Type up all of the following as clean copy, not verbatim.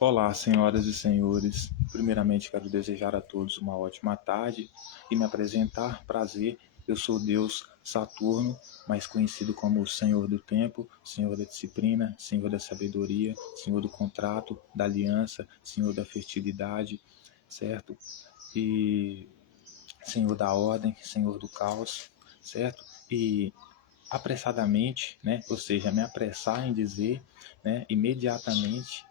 Olá, senhoras e senhores. Primeiramente, quero desejar a todos uma ótima tarde e me apresentar. Prazer, eu sou Deus Saturno, mais conhecido como o Senhor do Tempo, Senhor da Disciplina, Senhor da Sabedoria, Senhor do Contrato, da Aliança, Senhor da Fertilidade, certo? E Senhor da Ordem, Senhor do Caos, certo? E apressadamente, né? Ou seja, me apressar em dizer, né? Imediatamente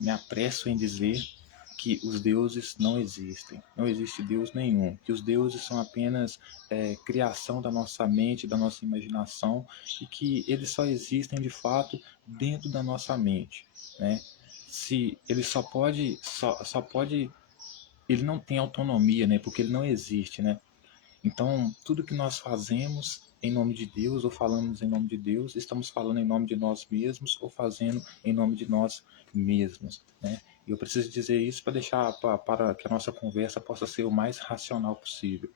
me apresso em dizer que os deuses não existem, não existe Deus nenhum, que os deuses são apenas criação da nossa mente, da nossa imaginação, e que eles só existem de fato dentro da nossa mente, né? Se ele só pode, ele não tem autonomia, né? Porque ele não existe, né? Então, tudo que nós fazemos em nome de Deus ou falamos em nome de Deus, estamos falando em nome de nós mesmos ou fazendo em nome de nós mesmos, né? E eu preciso dizer isso para deixar para que a nossa conversa possa ser o mais racional possível,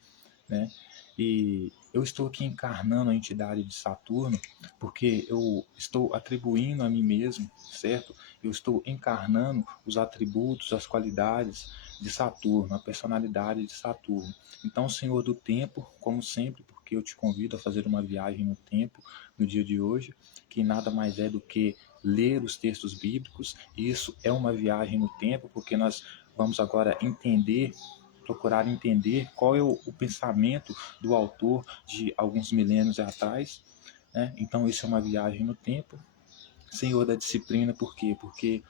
né? E eu estou aqui encarnando a entidade de Saturno porque eu estou atribuindo a mim mesmo, certo? Eu estou encarnando os atributos, as qualidades de Saturno, a personalidade de Saturno. Então, Senhor do Tempo, como sempre, porque eu te convido a fazer uma viagem no tempo no dia de hoje, que nada mais é do que ler os textos bíblicos. Isso é uma viagem no tempo, porque nós vamos agora procurar entender qual é o pensamento do autor de alguns milênios atrás, né? Então, isso é uma viagem no tempo. Senhor da Disciplina, por quê? Porque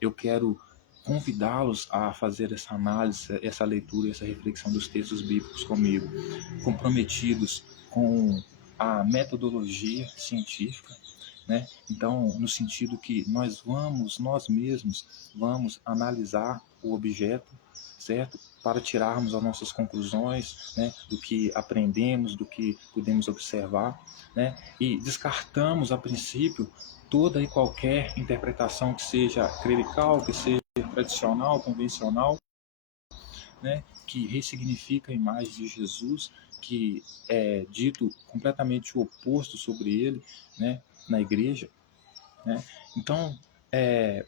eu quero convidá-los a fazer essa análise, essa leitura, essa reflexão dos textos bíblicos comigo, comprometidos com a metodologia científica, né? Então, no sentido que nós mesmos, vamos analisar o objeto, certo? Para tirarmos as nossas conclusões, né? Do que aprendemos, do que podemos observar, né? E descartamos, a princípio, toda e qualquer interpretação que seja clerical, que seja tradicional, convencional, né, que ressignifica a imagem de Jesus, que é dito completamente o oposto sobre ele, né, na igreja, né? Então,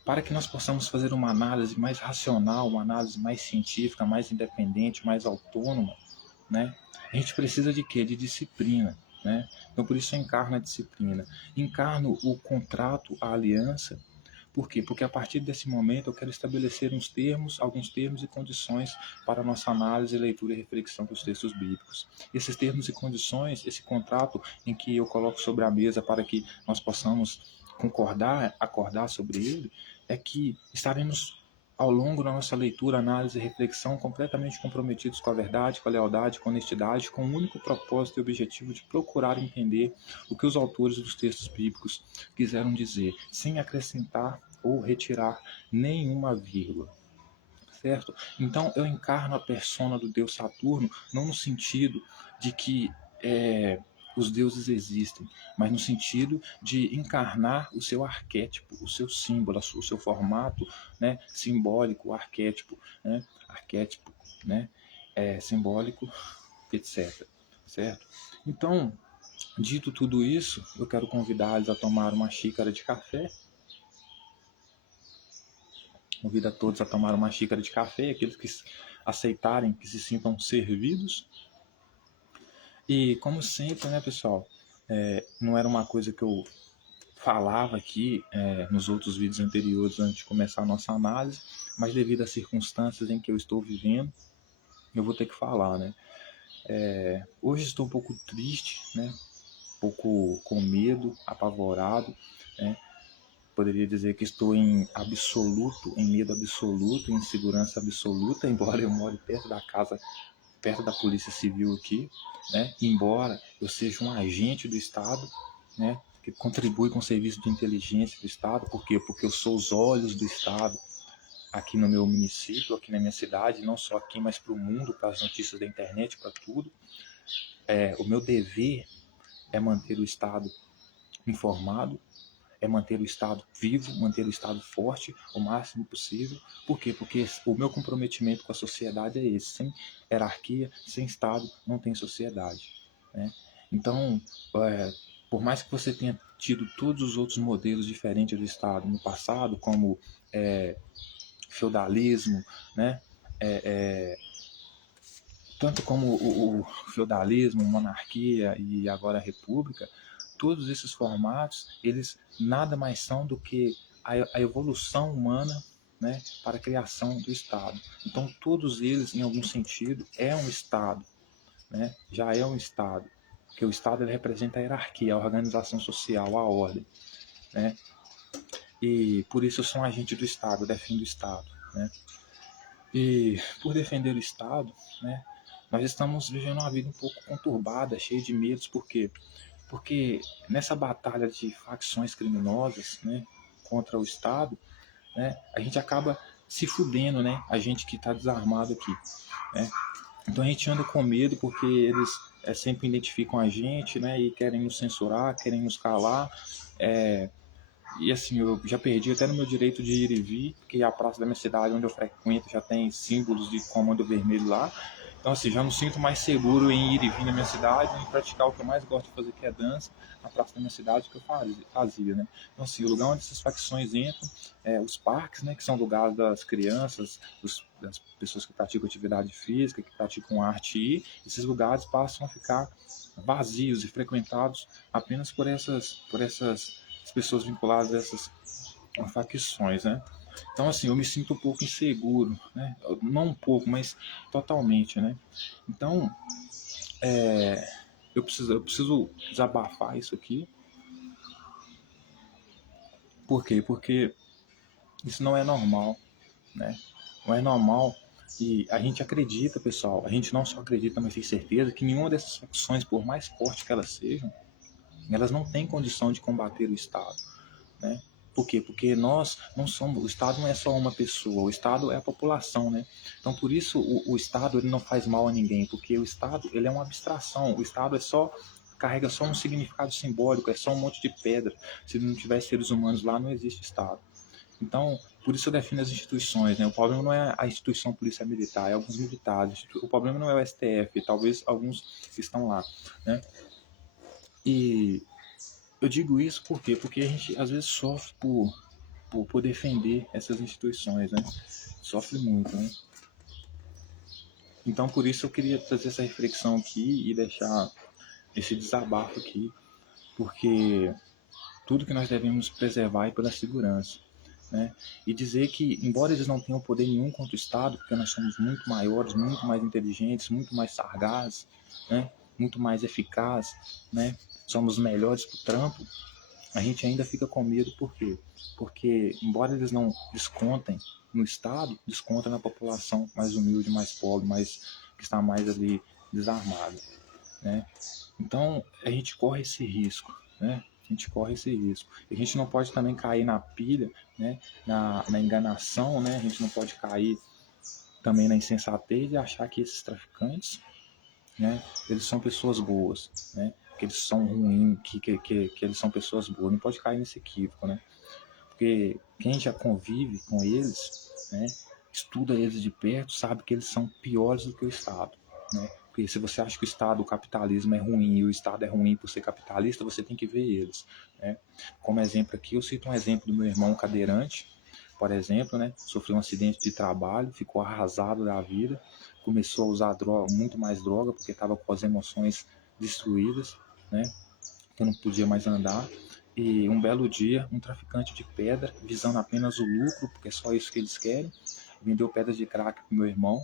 para que nós possamos fazer uma análise mais racional, uma análise mais científica, mais independente, mais autônoma, né, a gente precisa de quê? De disciplina, né? Então, por isso eu encarno a disciplina. Encarno o contrato, a aliança. Por quê? Porque a partir desse momento eu quero estabelecer alguns termos e condições para a nossa análise, leitura e reflexão dos textos bíblicos. Esses termos e condições, esse contrato em que eu coloco sobre a mesa para que nós possamos acordar sobre ele, é que estaremos ao longo da nossa leitura, análise e reflexão completamente comprometidos com a verdade, com a lealdade, com a honestidade, com o único propósito e objetivo de procurar entender o que os autores dos textos bíblicos quiseram dizer, sem acrescentar ou retirar nenhuma vírgula, certo? Então eu encarno a persona do Deus Saturno não no sentido de que os deuses existem, mas no sentido de encarnar o seu arquétipo, o seu símbolo, o seu formato, né, simbólico, arquétipo, né, simbólico, etc. Certo? Então, dito tudo isso, eu quero convidá-los a tomar uma xícara de café. Convido a todos a tomar uma xícara de café, aqueles que aceitarem, que se sintam servidos. E como sempre, né, pessoal, não era uma coisa que eu falava aqui nos outros vídeos anteriores antes de começar a nossa análise, mas devido às circunstâncias em que eu estou vivendo, eu vou ter que falar, né? Hoje estou um pouco triste, né? Um pouco com medo, apavorado, né? Poderia dizer que estou em medo absoluto, em insegurança absoluta, embora eu more perto da casa, perto da Polícia Civil aqui, né? Embora eu seja um agente do Estado, né? Que contribui com o serviço de inteligência do Estado, por quê? Porque eu sou os olhos do Estado aqui no meu município, aqui na minha cidade, não só aqui, mas para o mundo, para as notícias da internet, para tudo. O meu dever é manter o Estado informado, é manter o Estado vivo, manter o Estado forte o máximo possível. Por quê? Porque o meu comprometimento com a sociedade é esse. Sem hierarquia, sem Estado, não tem sociedade, né? Então, por mais que você tenha tido todos os outros modelos diferentes do Estado no passado, como feudalismo, né? Tanto como o feudalismo, monarquia e agora a república, todos esses formatos, eles nada mais são do que a evolução humana, né, para a criação do Estado. Então, todos eles, em algum sentido, é um Estado, né? Já é um Estado, porque o Estado ele representa a hierarquia, a organização social, a ordem, né? E por isso eu sou um agente do Estado, eu defendo o Estado, né? E por defender o Estado, né, nós estamos vivendo uma vida um pouco conturbada, cheia de medos, por quê? Porque nessa batalha de facções criminosas, né, contra o Estado, né, a gente acaba se fudendo, né, a gente que está desarmado aqui, né? Então a gente anda com medo porque eles sempre identificam a gente, né, e querem nos censurar, querem nos calar, e assim, eu já perdi até no meu direito de ir e vir, porque a praça da minha cidade, onde eu frequento, já tem símbolos de comando vermelho lá. Então, assim, já não sinto mais seguro em ir e vir na minha cidade, em praticar o que eu mais gosto de fazer, que é dança, na praça da minha cidade, que eu fazia, né? Então, assim, o lugar onde essas facções entram, os parques, né, que são lugares das crianças, das pessoas que praticam atividade física, que praticam arte, e esses lugares passam a ficar vazios e frequentados apenas por essas as pessoas vinculadas a essas facções, né? Então, assim, eu me sinto um pouco inseguro, né? Não um pouco, mas totalmente, né? Então, eu preciso desabafar isso aqui. Por quê? Porque isso não é normal, né? Não é normal. E a gente acredita, pessoal, a gente não só acredita, mas tem certeza que nenhuma dessas facções, por mais forte que elas sejam, elas não têm condição de combater o Estado, né? Por quê? Porque nós não somos, o Estado não é só uma pessoa, o Estado é a população, né? Então por isso o Estado ele não faz mal a ninguém, porque o Estado ele é uma abstração, o Estado carrega só um significado simbólico, é só um monte de pedra. Se não tiver seres humanos lá, não existe Estado. Então, por isso eu defino as instituições, né? O problema não é a instituição polícia militar, é alguns militares. O problema não é o STF, talvez alguns que estão lá, né? E eu digo isso por quê? Porque a gente às vezes sofre por defender essas instituições, né? Sofre muito, né? Então, por isso eu queria trazer essa reflexão aqui e deixar esse desabafo aqui, porque tudo que nós devemos preservar é pela segurança, né? E dizer que, embora eles não tenham poder nenhum contra o Estado, porque nós somos muito maiores, muito mais inteligentes, muito mais sagazes, né? Muito mais eficazes, né? Somos melhores para o trampo, a gente ainda fica com medo, por quê? Porque, embora eles não descontem no Estado, desconta na população mais humilde, mais pobre, que está mais ali desarmada, né? Então, a gente corre esse risco, né? A gente corre esse risco. E a gente não pode também cair na pilha, né? Na enganação, né? A gente não pode cair também na insensatez e achar que esses traficantes, né? Eles são pessoas boas, né? Que eles são ruins, que eles são pessoas boas. Não pode cair nesse equívoco, né? Porque quem já convive com eles, né? Estuda eles de perto, sabe que eles são piores do que o Estado, né? Porque se você acha que o Estado, o capitalismo é ruim e o Estado é ruim por ser capitalista, você tem que ver eles, né? Como exemplo aqui, eu cito um exemplo do meu irmão cadeirante, por exemplo, né? Sofreu um acidente de trabalho, ficou arrasado da vida, começou a usar droga, muito mais droga, porque estava com as emoções destruídas, né? Que não podia mais andar. E um belo dia, um traficante de pedra, visando apenas o lucro, porque é só isso que eles querem, vendeu pedras de crack pro meu irmão.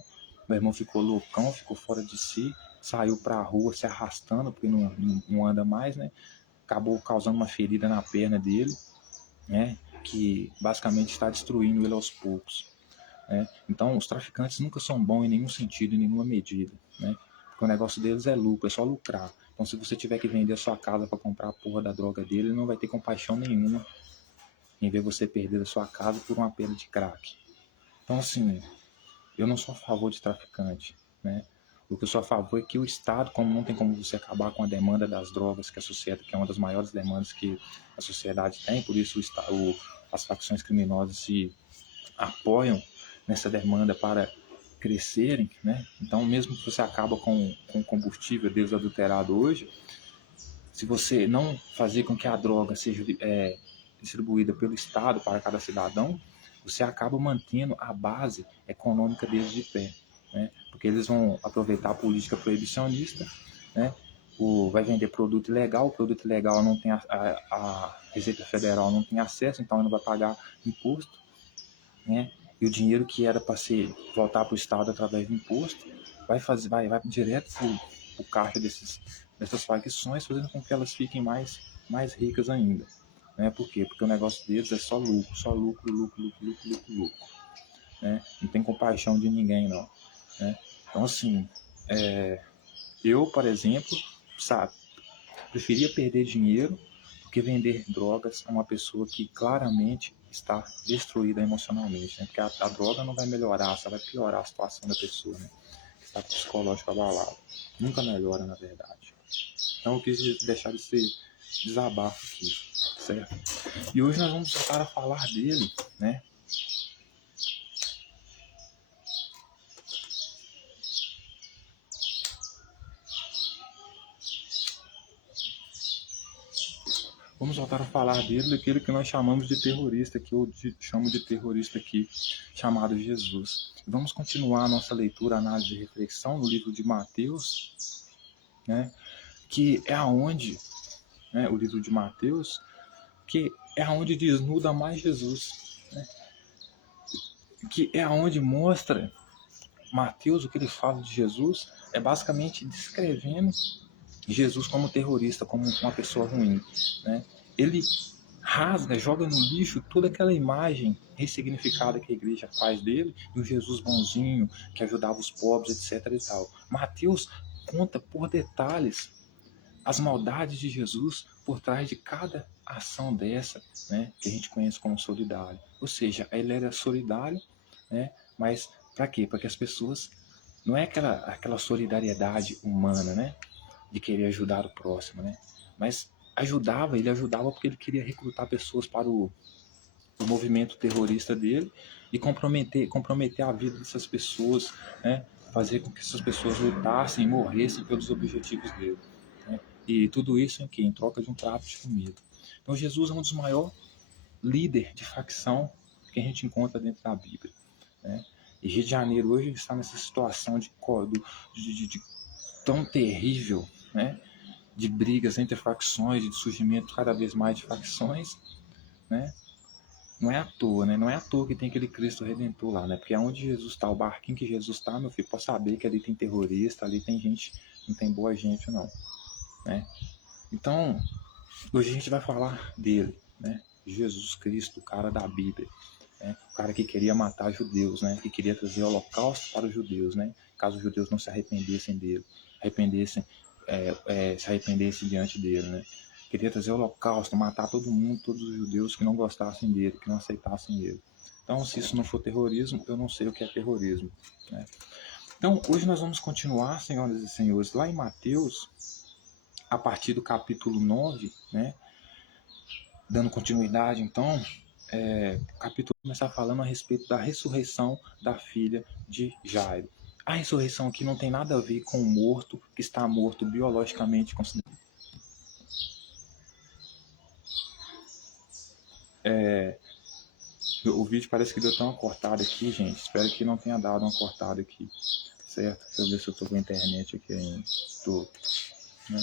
Meu irmão ficou loucão, ficou fora de si, saiu para a rua se arrastando, porque não anda mais, né? Acabou causando uma ferida na perna dele, né? Que basicamente está destruindo ele aos poucos, né? Então, os traficantes nunca são bons em nenhum sentido, em nenhuma medida, né? Porque o negócio deles é lucro, é só lucrar. Então, se você tiver que vender a sua casa para comprar a porra da droga dele, ele não vai ter compaixão nenhuma em ver você perder a sua casa por uma pena de crack. Então, assim, eu não sou a favor de traficante, né? O que eu sou a favor é que o Estado, como não tem como você acabar com a demanda das drogas, que a sociedade, que é uma das maiores demandas que a sociedade tem, por isso as facções criminosas se apoiam nessa demanda para crescerem, né? Então, mesmo que você acaba com combustível deles adulterado hoje, se você não fazer com que a droga seja distribuída pelo Estado para cada cidadão, você acaba mantendo a base econômica deles de pé, né? Porque eles vão aproveitar a política proibicionista, né? Vai vender produto ilegal, o produto ilegal não tem a Receita Federal não tem acesso, então ele não vai pagar imposto, né? E o dinheiro que era para voltar para o Estado através do imposto vai direto para o caixa dessas facções, fazendo com que elas fiquem mais ricas ainda. Né? Por quê? Porque o negócio deles é só lucro, lucro. Né? Não tem compaixão de ninguém, não. Né? Então, assim, eu, por exemplo, preferia perder dinheiro do que vender drogas a uma pessoa que claramente está destruída emocionalmente, né? Porque a droga não vai melhorar, só vai piorar a situação da pessoa, né? Está com o psicológico abalado. Nunca melhora, na verdade. Então eu quis deixar esse desabafo aqui, certo? E hoje nós vamos voltar a falar dele, né? Vamos voltar a falar dele, daquele que nós chamamos de terrorista, que eu chamo de terrorista aqui, chamado Jesus. Vamos continuar a nossa leitura, análise e reflexão no livro de Mateus, né? Que é aonde, né, o livro de Mateus, que é aonde desnuda mais Jesus, né? Que é aonde mostra Mateus, o que ele fala de Jesus, é basicamente descrevendo Jesus como terrorista, como uma pessoa ruim, né? Ele rasga, joga no lixo toda aquela imagem ressignificada que a igreja faz dele, do Jesus bonzinho, que ajudava os pobres, etc. e tal. Mateus conta por detalhes as maldades de Jesus por trás de cada ação dessa, né, que a gente conhece como solidário. Ou seja, ele era solidário, né, mas para quê? Para que as pessoas, não é aquela solidariedade humana, né, de querer ajudar o próximo, né, mas ele ajudava porque ele queria recrutar pessoas para o movimento terrorista dele e comprometer a vida dessas pessoas, né, fazer com que essas pessoas lutassem e morressem pelos objetivos dele. Né? E tudo isso em troca de um prato de comida. Então Jesus é um dos maiores líderes de facção que a gente encontra dentro da Bíblia. Né? E Rio de Janeiro hoje está nessa situação de tão terrível, né? De brigas entre facções, de surgimento cada vez mais de facções, né? Não é à toa, né? Não é à toa que tem aquele Cristo Redentor lá, né? Porque onde Jesus está, o barquinho que Jesus está, meu filho, pode saber que ali tem terrorista, ali tem gente, não tem boa gente não, né? Então, hoje a gente vai falar dele, né? Jesus Cristo, o cara da Bíblia, né? O cara que queria matar judeus, né? Que queria trazer o holocausto para os judeus, né? Caso os judeus não se arrependessem dele, se arrependessem diante dele, né? Queria trazer o holocausto, matar todo mundo, todos os judeus que não gostassem dele, que não aceitassem ele. Então, se isso não for terrorismo, eu não sei o que é terrorismo, né? Então, hoje nós vamos continuar, senhoras e senhores, lá em Mateus, a partir do capítulo 9, né? Dando continuidade, então, o capítulo começar falando a respeito da ressurreição da filha de Jairo. A ressurreição aqui não tem nada a ver com o morto que está morto biologicamente considerado. O vídeo parece que deu até uma cortada aqui, gente. Espero que não tenha dado uma cortada aqui, certo? Deixa eu ver se eu estou com a internet aqui ainda. Tô, né?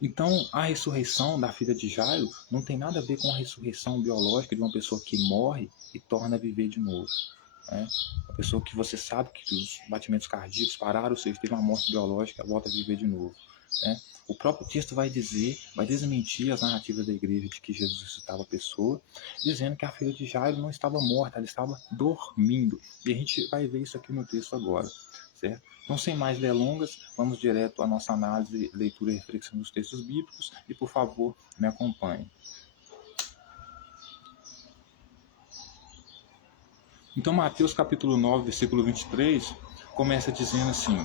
Então, a ressurreição da filha de Jairo não tem nada a ver com a ressurreição biológica de uma pessoa que morre e torna a viver de novo. Né? Uma pessoa que você sabe que os batimentos cardíacos pararam, ou seja, teve uma morte biológica, volta a viver de novo. Né? O próprio texto vai desmentir as narrativas da igreja de que Jesus ressuscitava a pessoa, dizendo que a filha de Jairo não estava morta, ela estava dormindo. E a gente vai ver isso aqui no texto agora, certo? Então, sem mais delongas, vamos direto à nossa análise, leitura e reflexão dos textos bíblicos e, por favor, me acompanhe. Então, Mateus capítulo 9, versículo 23, começa dizendo assim: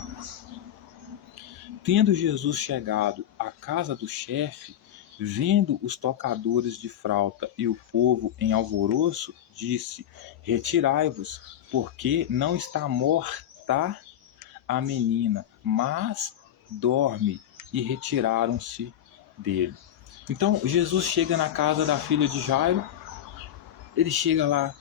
Tendo Jesus chegado à casa do chefe, vendo os tocadores de flauta e o povo em alvoroço, disse: Retirai-vos, porque não está morta a menina, mas dorme. E retiraram-se dele. Então Jesus chega na casa da filha de Jairo, ele chega lá,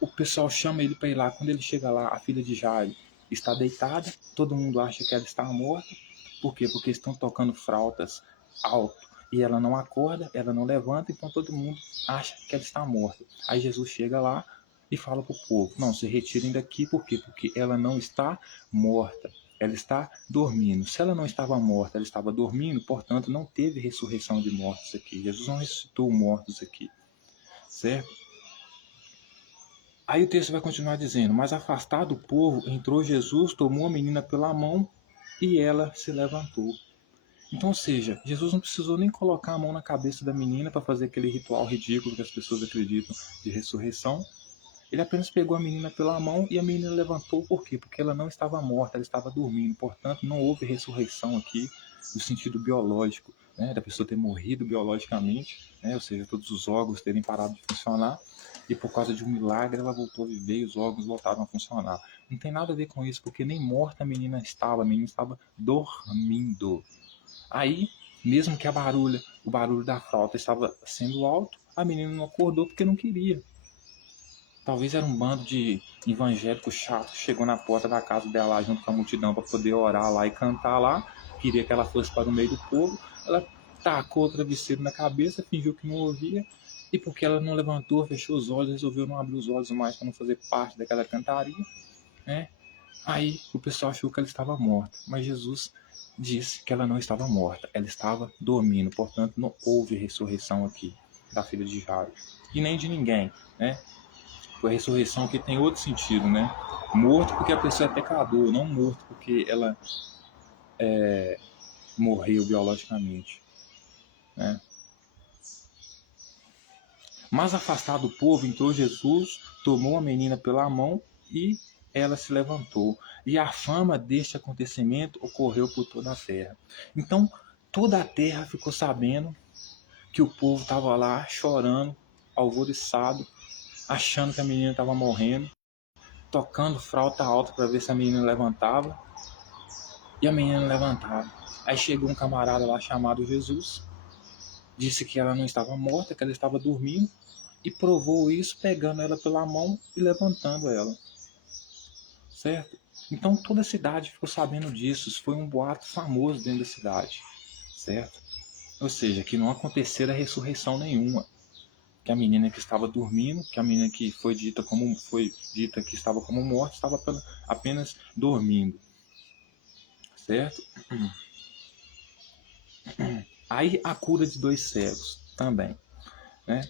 o pessoal chama ele para ir lá. Quando ele chega lá, a filha de Jairo está deitada, todo mundo acha que ela está morta. Por quê? Porque estão tocando flautas alto e ela não acorda, ela não levanta, então todo mundo acha que ela está morta. Aí Jesus chega lá e fala para o povo: não, se retirem daqui, por quê? Porque ela não está morta, ela está dormindo. Se ela não estava morta, ela estava dormindo, portanto não teve ressurreição de mortos aqui. Jesus não ressuscitou mortos aqui, certo? Aí o texto vai continuar dizendo: mas afastado o povo, entrou Jesus, tomou a menina pela mão e ela se levantou. Então, ou seja, Jesus não precisou nem colocar a mão na cabeça da menina para fazer aquele ritual ridículo que as pessoas acreditam de ressurreição. Ele apenas pegou a menina pela mão e a menina levantou. Por quê? Porque ela não estava morta, ela estava dormindo. Portanto, não houve ressurreição aqui no sentido biológico, né, da pessoa ter morrido biologicamente, né, ou seja, todos os órgãos terem parado de funcionar e por causa de um milagre ela voltou a viver e os órgãos voltaram a funcionar. Não tem nada a ver com isso, porque nem morta a menina estava dormindo. Aí, mesmo que o barulho da flauta estava sendo alto, a menina não acordou porque não queria. Talvez era um bando de evangélicos chatos que chegou na porta da casa dela lá, junto com a multidão para poder orar lá e cantar lá. Queria que ela fosse para o meio do povo. Ela tacou o travesseiro na cabeça, fingiu que não ouvia. E porque ela não levantou, fechou os olhos, resolveu não abrir os olhos mais para não fazer parte daquela cantaria, né? Aí o pessoal achou que ela estava morta. Mas Jesus disse que ela não estava morta. Ela estava dormindo. Portanto, não houve ressurreição aqui da filha de Jairo. E nem de ninguém, né? A ressurreição que tem outro sentido, né? Morto porque a pessoa é pecador, não morto porque ela morreu biologicamente, né? Mas afastado do povo, entrou Jesus, tomou a menina pela mão e ela se levantou. E a fama deste acontecimento ocorreu por toda a terra. Então, toda a terra ficou sabendo que o povo estava lá chorando, alvoroçado, achando que a menina estava morrendo, tocando flauta alta para ver se a menina levantava. E a menina levantava. Aí chegou um camarada lá chamado Jesus, disse que ela não estava morta, que ela estava dormindo, e provou isso pegando ela pela mão e levantando ela. Certo? Então toda a cidade ficou sabendo disso. Isso foi um boato famoso dentro da cidade. Certo? Ou seja, que não acontecera ressurreição nenhuma. Que a menina que estava dormindo, que a menina que foi dita que estava como morta, estava apenas dormindo. Certo? Aí a cura de 2 cegos também, né?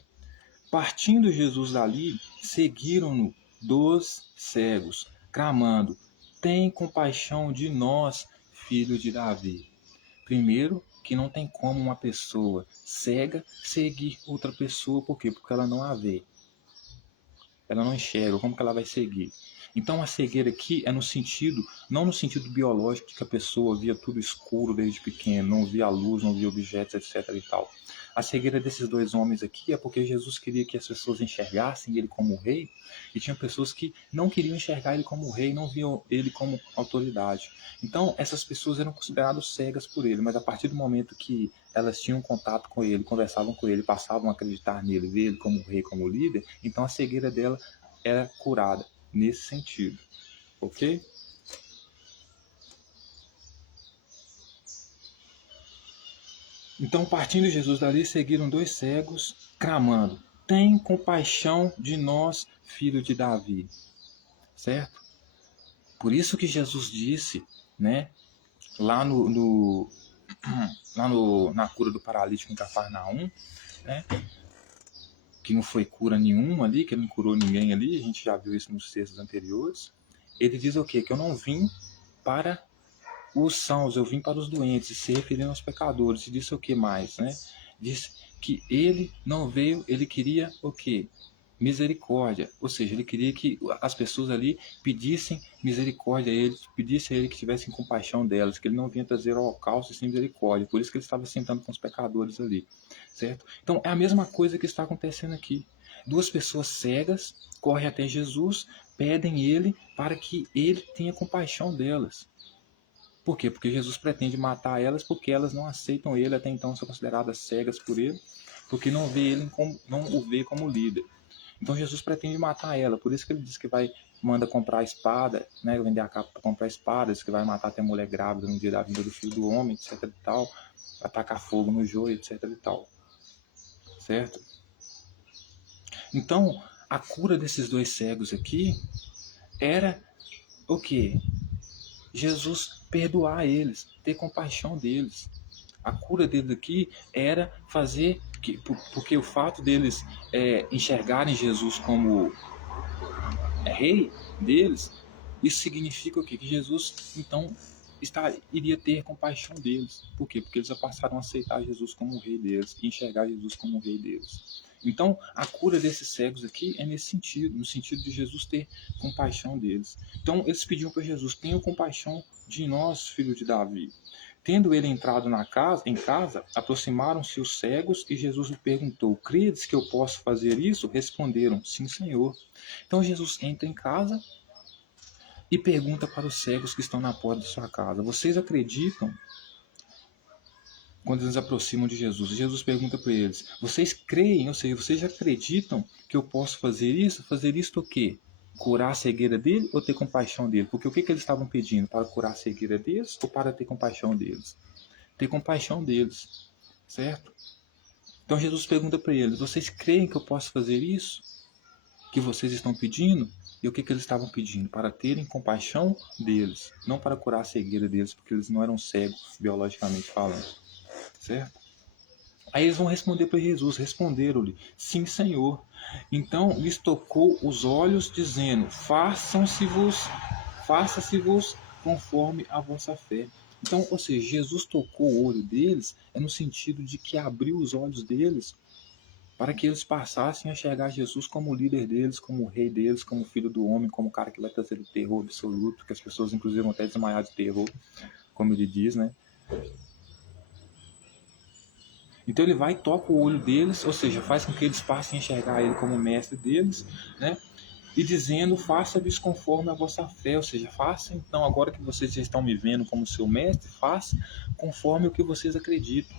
Partindo Jesus dali, seguiram-no 2 cegos, clamando: tem compaixão de nós, filho de Davi. Primeiro, que não tem como uma pessoa cega seguir outra pessoa, por quê? Porque ela não a vê. Ela não enxerga, como que ela vai seguir? Então a cegueira aqui é no sentido, não no sentido biológico de que a pessoa via tudo escuro desde pequeno, não via luz, não via objetos, etc. e tal. A cegueira desses 2 homens aqui é porque Jesus queria que as pessoas enxergassem ele como rei, e tinha pessoas que não queriam enxergar ele como rei, não viam ele como autoridade. Então essas pessoas eram consideradas cegas por ele, mas a partir do momento que elas tinham contato com ele, conversavam com ele, passavam a acreditar nele, ver ele como rei, como líder, então a cegueira dela era curada nesse sentido, ok? Então, partindo Jesus dali, seguiram 2 cegos, clamando: tem compaixão de nós, filho de Davi. Certo? Por isso que Jesus disse, né, lá na cura do paralítico em Cafarnaum, né, que não foi cura nenhuma ali, que ele não curou ninguém ali, a gente já viu isso nos textos anteriores. Ele diz o quê? Que eu não vim para os sãos, eu vim para os doentes, se referindo aos pecadores. E disse o que mais, né? Disse que ele não veio, ele queria o quê? Misericórdia. Ou seja, ele queria que as pessoas ali pedissem misericórdia a ele, pedissem a ele que tivessem compaixão delas, que ele não vinha trazer holocausto sem misericórdia. Por isso que ele estava sentando com os pecadores ali, certo? Então é a mesma coisa que está acontecendo aqui. 2 pessoas cegas correm até Jesus, pedem ele para que ele tenha compaixão delas. Por quê? Porque Jesus pretende matar elas porque elas não aceitam ele, até então são consideradas cegas por ele, porque não o vê como líder. Então Jesus pretende matar ela, por isso que ele diz que manda comprar espada, né, vender a capa para comprar espadas, que vai matar até mulher grávida no dia da vinda do Filho do Homem, etc e tal, atacar fogo no joio, etc e tal. Certo? Então, a cura desses dois cegos aqui era o quê? Jesus perdoar eles, ter compaixão deles. A cura deles aqui era fazer porque o fato deles enxergarem Jesus como rei deles, isso significa o quê? Que Jesus então iria ter compaixão deles. Por quê? Porque eles já passaram a aceitar Jesus como o rei deles e enxergar Jesus como o rei deles. Então, a cura desses cegos aqui é nesse sentido, no sentido de Jesus ter compaixão deles. Então, eles pediam para Jesus: tenha compaixão de nós, filho de Davi. Tendo ele entrado em casa, aproximaram-se os cegos e Jesus lhe perguntou: credes que eu posso fazer isso? Responderam: sim, Senhor. Então Jesus entra em casa e pergunta para os cegos que estão na porta de sua casa: vocês acreditam? Quando eles aproximam de Jesus, Jesus pergunta para eles: vocês creem, ou seja, vocês acreditam que eu posso fazer isso? Fazer isto o quê? Curar a cegueira dele ou ter compaixão dele? Porque o que eles estavam pedindo? Para curar a cegueira deles ou para ter compaixão deles? Ter compaixão deles, certo? Então Jesus pergunta para eles: vocês creem que eu posso fazer isso que vocês estão pedindo? E o que eles estavam pedindo? Para terem compaixão deles, não para curar a cegueira deles, porque eles não eram cegos biologicamente falando, certo? Aí eles vão responder para Jesus: responderam-lhe: sim, Senhor. Então lhes tocou os olhos, dizendo: faça-se-vos conforme a vossa fé. Então, ou seja, Jesus tocou o olho deles no sentido de que abriu os olhos deles para que eles passassem a enxergar Jesus como o líder deles, como o rei deles, como o filho do homem, como o cara que vai trazer o terror absoluto, que as pessoas inclusive vão até desmaiar de terror, como ele diz, né? Então ele vai e toca o olho deles, ou seja, faz com que eles passem a enxergar ele como o mestre deles, né? E dizendo: faça-lhes conforme a vossa fé, ou seja, faça então, agora que vocês já estão me vendo como seu mestre, faça conforme o que vocês acreditam,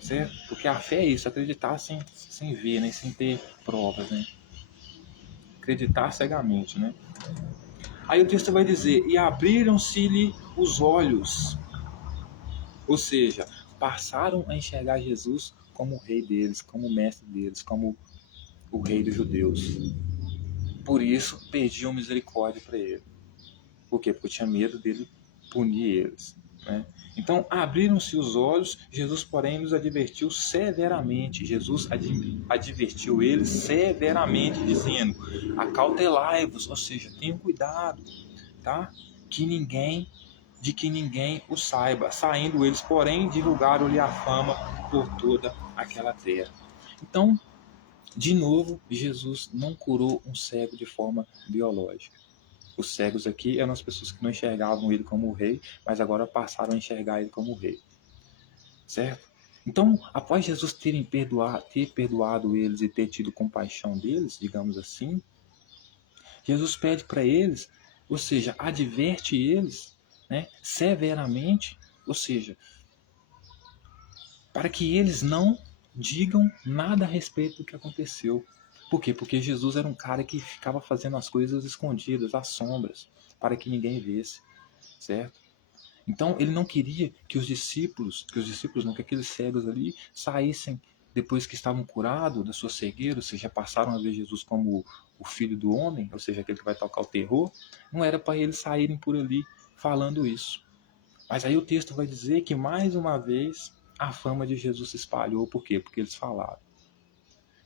certo? Porque a fé é isso, acreditar sem ver, né? Sem ter provas, né? Acreditar cegamente, né? Aí o texto vai dizer: e abriram-se-lhe os olhos, ou seja, passaram a enxergar Jesus como o rei deles, como o mestre deles, como o rei dos judeus. Por isso, pediam misericórdia para ele. Por quê? Porque eu tinha medo dele punir eles, né? Então, abriram-se os olhos, Jesus, porém, os advertiu severamente. Jesus advertiu eles severamente, dizendo: acautelai-vos, ou seja, tenham cuidado, tá? De que ninguém o saiba. Saindo eles, porém, divulgaram-lhe a fama por toda aquela terra. Então, de novo, Jesus não curou um cego de forma biológica. Os cegos aqui eram as pessoas que não enxergavam ele como o rei, mas agora passaram a enxergar ele como o rei. Certo? Então, após Jesus ter perdoado eles e ter tido compaixão deles, digamos assim, Jesus pede para eles, ou seja, adverte eles, né, severamente, ou seja, para que eles não digam nada a respeito do que aconteceu. Por quê? Porque Jesus era um cara que ficava fazendo as coisas escondidas, às sombras, para que ninguém visse, certo? Então ele não queria que os discípulos não, que aqueles cegos ali saíssem depois que estavam curados da sua cegueira, ou seja, passaram a ver Jesus como o filho do homem, ou seja, aquele que vai tocar o terror. Não era para eles saírem por ali falando isso. Mas aí o texto vai dizer que mais uma vez a fama de Jesus se espalhou. Por quê? Porque eles falaram.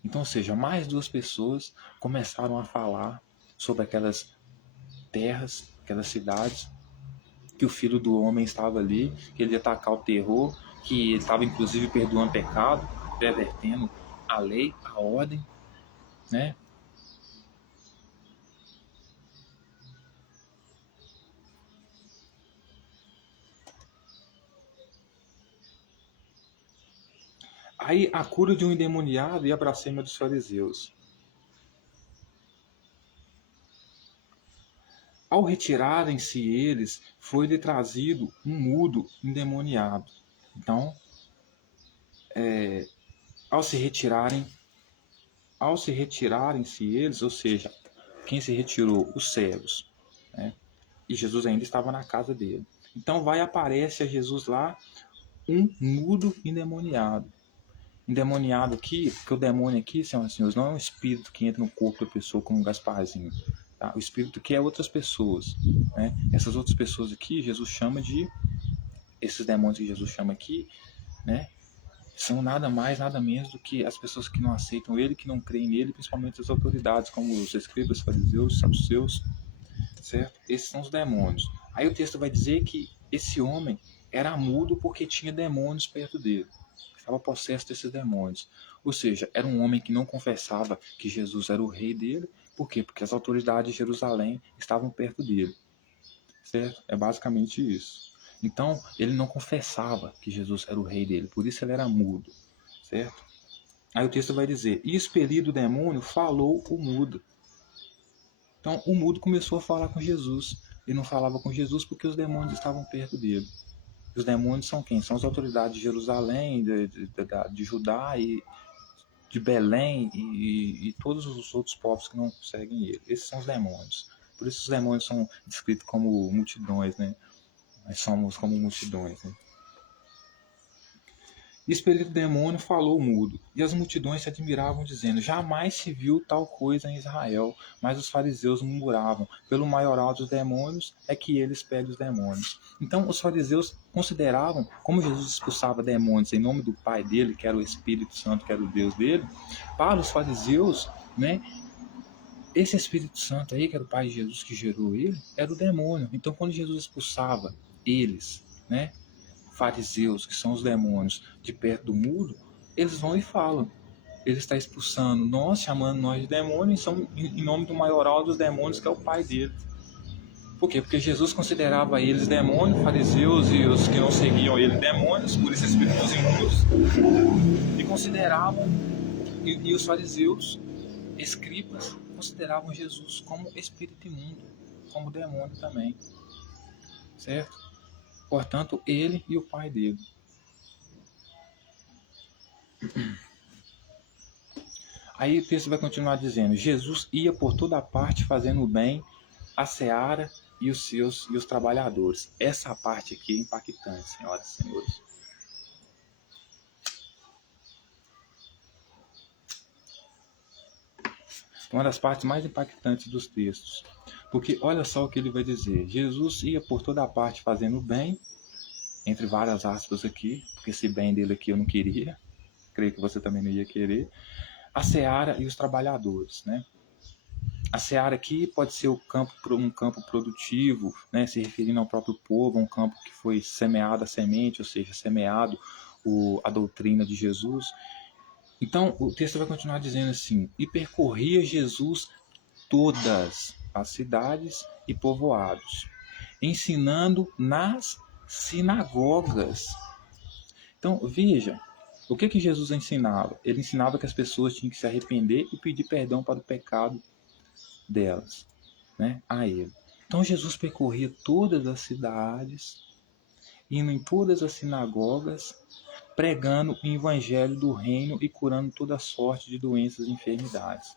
Então, ou seja, mais duas pessoas começaram a falar sobre aquelas terras, aquelas cidades, que o filho do homem estava ali, que ele ia atacar o terror, que ele estava inclusive perdoando pecado, revertendo a lei, a ordem, né? Aí a cura de um endemoniado e a blasfêmia dos fariseus. Ao retirarem-se eles, foi-lhe trazido um mudo endemoniado. Então, ao se retirarem-se eles, ou seja, quem se retirou? Os cegos, né? E Jesus ainda estava na casa dele. Então aparece a Jesus lá um mudo endemoniado. Endemoniado aqui, porque o demônio aqui, senhoras e senhores, não é um espírito que entra no corpo da pessoa como um Gasparzinho. Tá? O espírito aqui é outras pessoas. Né? Essas outras pessoas aqui, Jesus chama de... Esses demônios que Jesus chama aqui, né? São nada mais, nada menos do que as pessoas que não aceitam ele, que não creem nele, principalmente as autoridades, como os escribas, fariseus, saduceus, certo? Esses são os demônios. Aí o texto vai dizer que esse homem era mudo porque tinha demônios perto dele. Estava possesso desses demônios. Ou seja, era um homem que não confessava que Jesus era o rei dele. Por quê? Porque as autoridades de Jerusalém estavam perto dele. Certo? É basicamente isso. Então, ele não confessava que Jesus era o rei dele. Por isso ele era mudo. Certo? Aí o texto vai dizer, e expelido o demônio, falou o mudo. Então, o mudo começou a falar com Jesus. Ele não falava com Jesus porque os demônios estavam perto dele. Os demônios são quem? São as autoridades de Jerusalém, de Judá e de Belém e todos os outros povos que não seguem ele. Esses são os demônios. Por isso os demônios são descritos como multidões, né? Nós somos como multidões, né? Expelido o demônio, falou mudo, e as multidões se admiravam, dizendo, jamais se viu tal coisa em Israel. Mas os fariseus murmuravam, pelo maioral dos demônios é que ele expele os demônios. Então os fariseus consideravam, como Jesus expulsava demônios em nome do Pai dele, que era o Espírito Santo, que era o Deus dele, para os fariseus, né, esse Espírito Santo aí, que era o Pai de Jesus que gerou ele, era o demônio. Então quando Jesus expulsava eles, né, fariseus, que são os demônios, de perto do muro, eles vão e falam. Ele está expulsando nós, chamando nós de demônios, em nome do maioral dos demônios, que é o pai dele. Por quê? Porque Jesus considerava eles demônios, fariseus e os que não seguiam ele demônios, por isso espíritos imundos, e consideravam, e os fariseus, escribas, consideravam Jesus como espírito imundo, como demônio também. Certo? Portanto, ele e o pai dele. Aí o texto vai continuar dizendo, Jesus ia por toda parte fazendo o bem, a seara e os trabalhadores. Essa parte aqui é impactante, senhoras e senhores. Uma das partes mais impactantes dos textos. Porque olha só o que ele vai dizer. Jesus ia por toda parte fazendo o bem, entre várias aspas aqui, porque esse bem dele aqui eu não queria, creio que você também não ia querer, a seara e os trabalhadores, né? A seara aqui pode ser um campo produtivo, né? Se referindo ao próprio povo, um campo que foi semeada a semente, ou seja, semeado a doutrina de Jesus. Então, o texto vai continuar dizendo assim, e percorria Jesus todas as cidades e povoados, ensinando nas sinagogas. Então, veja, o que Jesus ensinava? Ele ensinava que as pessoas tinham que se arrepender e pedir perdão para o pecado delas, né, a ele. Então Jesus percorria todas as cidades, indo em todas as sinagogas, pregando o evangelho do reino e curando toda sorte de doenças e enfermidades.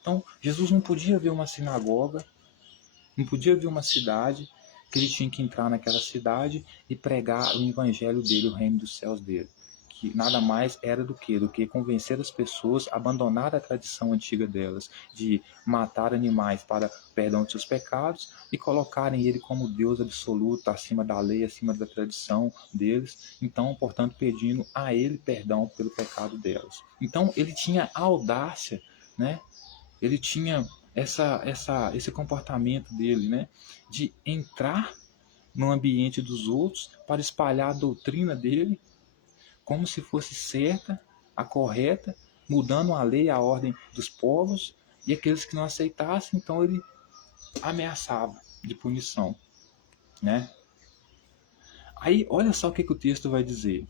Então Jesus não podia ver uma sinagoga, não podia ver uma cidade, que ele tinha que entrar naquela cidade e pregar o evangelho dele, o reino dos céus dele. Que nada mais era do que convencer as pessoas a abandonar a tradição antiga delas, de matar animais para perdão de seus pecados e colocarem ele como Deus absoluto, acima da lei, acima da tradição deles, então, portanto, pedindo a ele perdão pelo pecado delas. Então, ele tinha a audácia, né? Ele tinha esse comportamento dele, né? De entrar no ambiente dos outros para espalhar a doutrina dele, como se fosse certa, a correta, mudando a lei e a ordem dos povos, e aqueles que não aceitassem, então ele ameaçava de punição, né? Aí, olha só o que o texto vai dizer.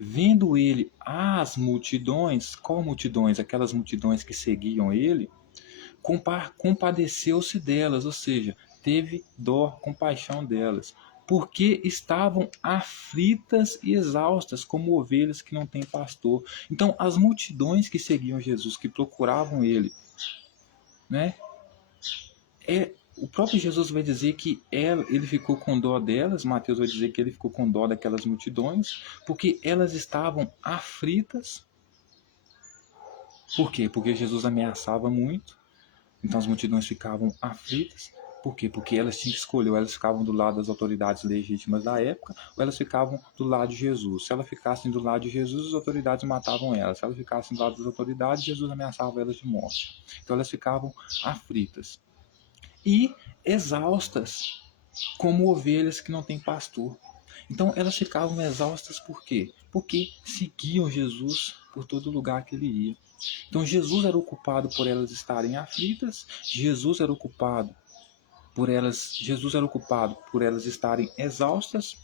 Vendo ele as multidões, qual multidões? Aquelas multidões que seguiam ele, compadeceu-se delas, ou seja, teve dó, compaixão delas, porque estavam aflitas e exaustas, como ovelhas que não têm pastor. Então, as multidões que seguiam Jesus, que procuravam ele, né? O próprio Jesus vai dizer que ele ficou com dó delas, Mateus vai dizer que ele ficou com dó daquelas multidões, porque elas estavam aflitas. Por quê? Porque Jesus ameaçava muito, então as multidões ficavam aflitas. Por quê? Porque elas tinham que escolher, ou elas ficavam do lado das autoridades legítimas da época, ou elas ficavam do lado de Jesus. Se elas ficassem do lado de Jesus, as autoridades matavam elas. Se elas ficassem do lado das autoridades, Jesus ameaçava elas de morte. Então elas ficavam aflitas e exaustas, como ovelhas que não têm pastor. Então elas ficavam exaustas por quê? Porque seguiam Jesus por todo lugar que ele ia. Então Jesus era ocupado por elas estarem aflitas, Jesus era ocupado por elas estarem exaustas,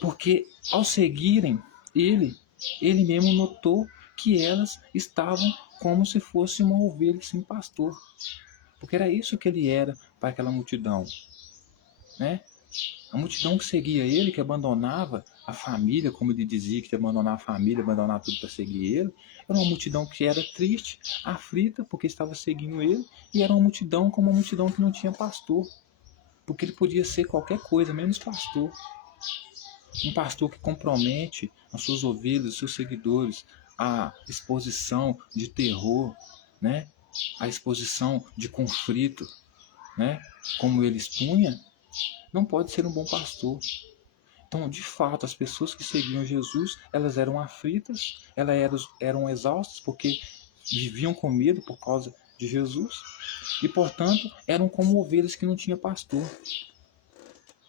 porque ao seguirem ele mesmo notou que elas estavam como se fosse uma ovelha sem pastor. Porque era isso que ele era para aquela multidão, né? A multidão que seguia ele, que abandonava a família, como ele dizia, que ia abandonar a família, abandonar tudo para seguir ele, era uma multidão que era triste, aflita, porque estava seguindo ele, e era uma multidão como uma multidão que não tinha pastor, porque ele podia ser qualquer coisa, menos pastor. Um pastor que compromete as suas ovelhas, os seus seguidores, à exposição de terror, né? A exposição de conflito, né? Como ele expunha, não pode ser um bom pastor. Então, de fato, as pessoas que seguiam Jesus, elas eram aflitas, elas eram exaustas porque viviam com medo por causa de Jesus e, portanto, eram como ovelhas que não tinham pastor.